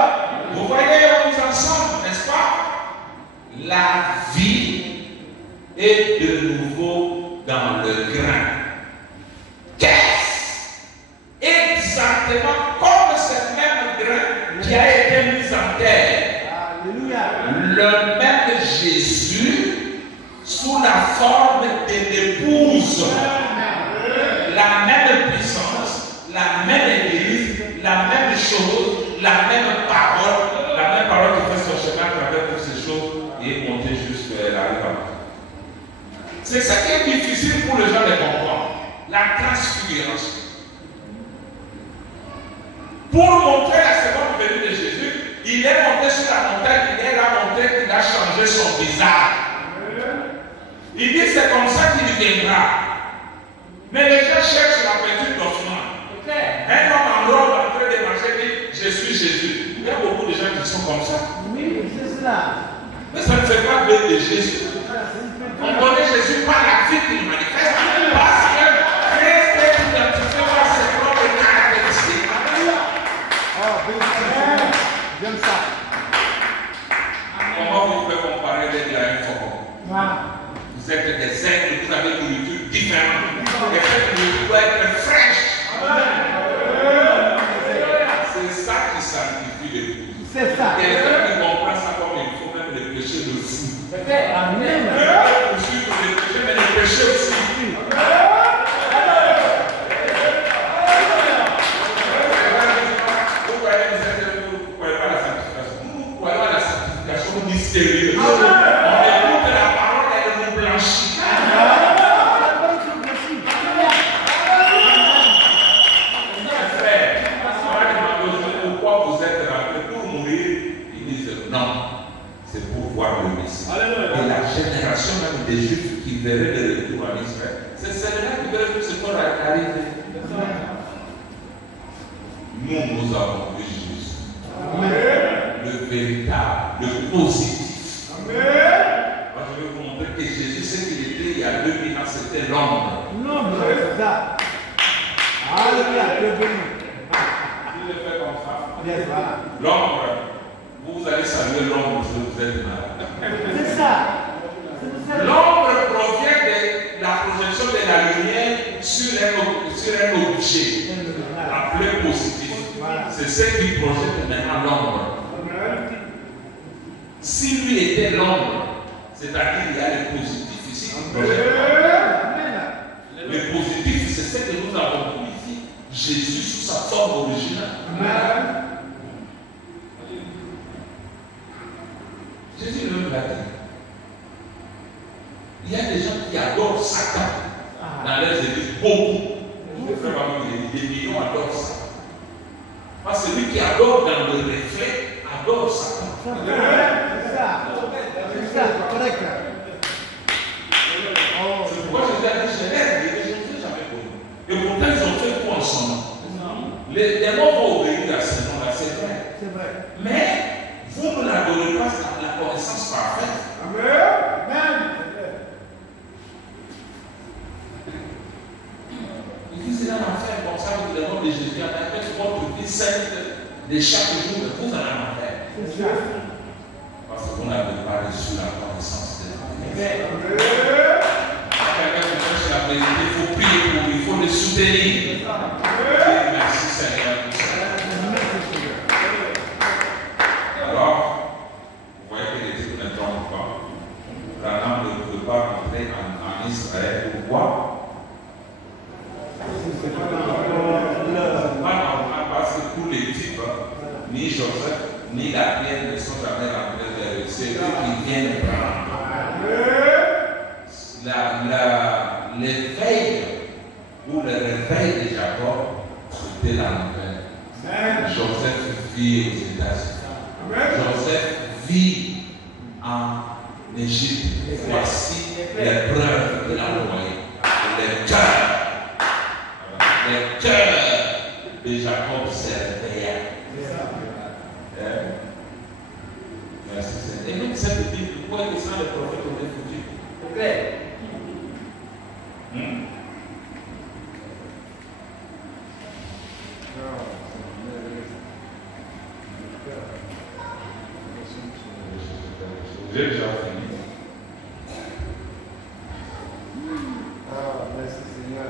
Vous voyez où nous en sommes, n'est-ce pas? La vie est de nouveau dans le grain. Qu'est-ce? Exactement comme ce même grain qui a été mis en terre. Alléluia. Le même Jésus sous la forme de l'épouse. La même puissance, la même église, la même chose, la même parole qui fait son chemin à travers toutes ces choses et monter jusqu'à la rive. C'est ça qui est difficile pour les gens de comprendre. La transfiguration. Pour montrer la seconde venue de Jésus, il est monté sur la montagne, il a montré qu'il a changé son visage. Il dit c'est comme ça qu'il viendra. Mais les gens cherchent la peinture d'Offman. Un homme en robe en train de marcher dit je suis Jésus. Il y a beaucoup de gens qui sont comme ça. Oui, c'est cela. Mais ça ne fait pas bien de Jésus. On connaît Jésus par la vie qu'il manifeste. Parce que Christ est identifié par ses propres caractéristiques. Oh, bien, j'aime ça. Comment vous pouvez comparer les à un faucon? Voilà. Vous êtes des aigles, vous avez une nourriture différente. Et cette nourriture doit être fraîche. C'est ça qui sanctifie l'épouse. C'est ça. Quelqu'un qui comprend ça comme il faut même le péché de fou. Amen. Poursuivre le péché, mais le péché aussi. Vous croyez pas la sanctification. Nous croyons à la sanctification mystérieuse. On écoute la parole et elle nous blanchit. Pourquoi vous êtes rentrés pour mourir? Ils disent non, c'est pour voir le Messie. Et la génération même des Juifs qui verraient le retour en Israël, c'est celle-là qui verrait tout ce qu'on a arrivé. Nous avons vu Jésus. Le véritable, le positif. Moi, je vais vous montrer que Jésus, ce qu'il était il y a 2000 ans, c'était l'ombre. L'ombre, c'est ça. Alléluia, Dieu béni. Il le fait comme ça. Yes, voilà. L'ombre, vous allez saluer l'ombre si vous êtes malade. C'est ça. L'ombre provient de la projection de la lumière sur un objet appelé positif. C'est ce qui projette maintenant l'ombre. Si lui était l'ombre, c'est-à-dire il y a le positif ici qui projette. Le positif, c'est ce que nous avons vu ici. Jésus sous sa forme originale. Jésus lui l'a dit. Il y a des gens qui adorent Satan dans leurs églises. Beaucoup. Je vais faire des millions adorent Satan. Parce que celui qui adore dans le reflet adore Satan. C'est ça. C'est ça, correct. C'est pourquoi Jésus a dit je ne l'ai jamais connu. Et pourtant ils ont fait tout en son nom. Les démons vont obéir à ce nom-là, c'est vrai. C'est vrai. Mais vous ne l'adorez pas dans la connaissance parfaite. Amen. Vous allez en faire comme ça avec le nom de Jésus, avec votre vie sainte de chaque jour, vous allez en faire. C'est ça. Parce que vous n'avez pas reçu la connaissance de Dieu. Amen. Quand quelqu'un vous cherche la vérité, il faut prier pour lui, il faut le soutenir. Merci Seigneur. Alors, vous voyez que les types ne trompent pas. Branham ne peut pas rentrer en Israël. Pourquoi? Pas normal parce que tous les types, ni Joseph, ni la pierre ne sont jamais rentrés vers le réveil de Jacob, c'était la nouvelle. Amen. Joseph vit aux États-Unis. Amen. Joseph vit en Égypte. Voici les preuves qu'il a envoyées. Les cœurs de Jacob se réveillèrent. Merci Seigneur. Et donc cette Bible, pourquoi que ça les prophètes ont été foutus? C'est clair. J'ai déjà fini. Ah, merci Seigneur.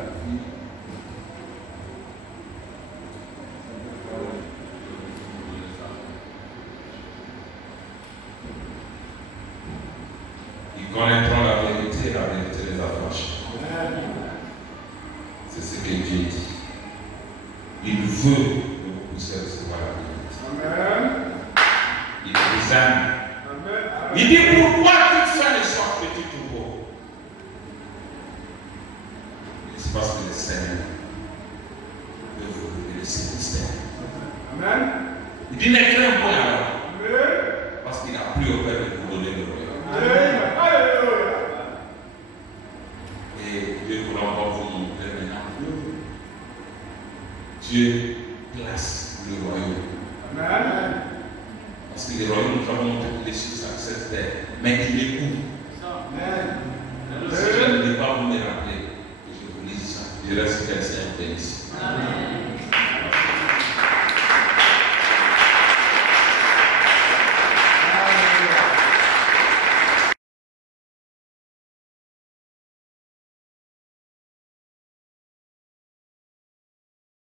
Ils connaîtront la vérité les affranchit. C'est ce que Dieu dit. Il veut que vous puissiez recevoir la vérité. Amen. Il vous aime. Amen. Il dit pourquoi tu fais les soins petit troupeau? C'est parce que le Seigneur veut vous révéler ses mystères. Amen. Il dit ne crains pas alors, Amen. parce qu'il n'a plus au Père de vous donner le royaume. Amen. Alléluia. Et Dieu voulait encore vous montrer maintenant. Dieu place le royaume. Amen. Parce que le royaume, nous avons montré qu'il est sur cette terre. Mais il est où? Amen. Si je ne vais pas vous me rappeler que je vous lis ça, je reste que le Seigneur bénisse. Amen.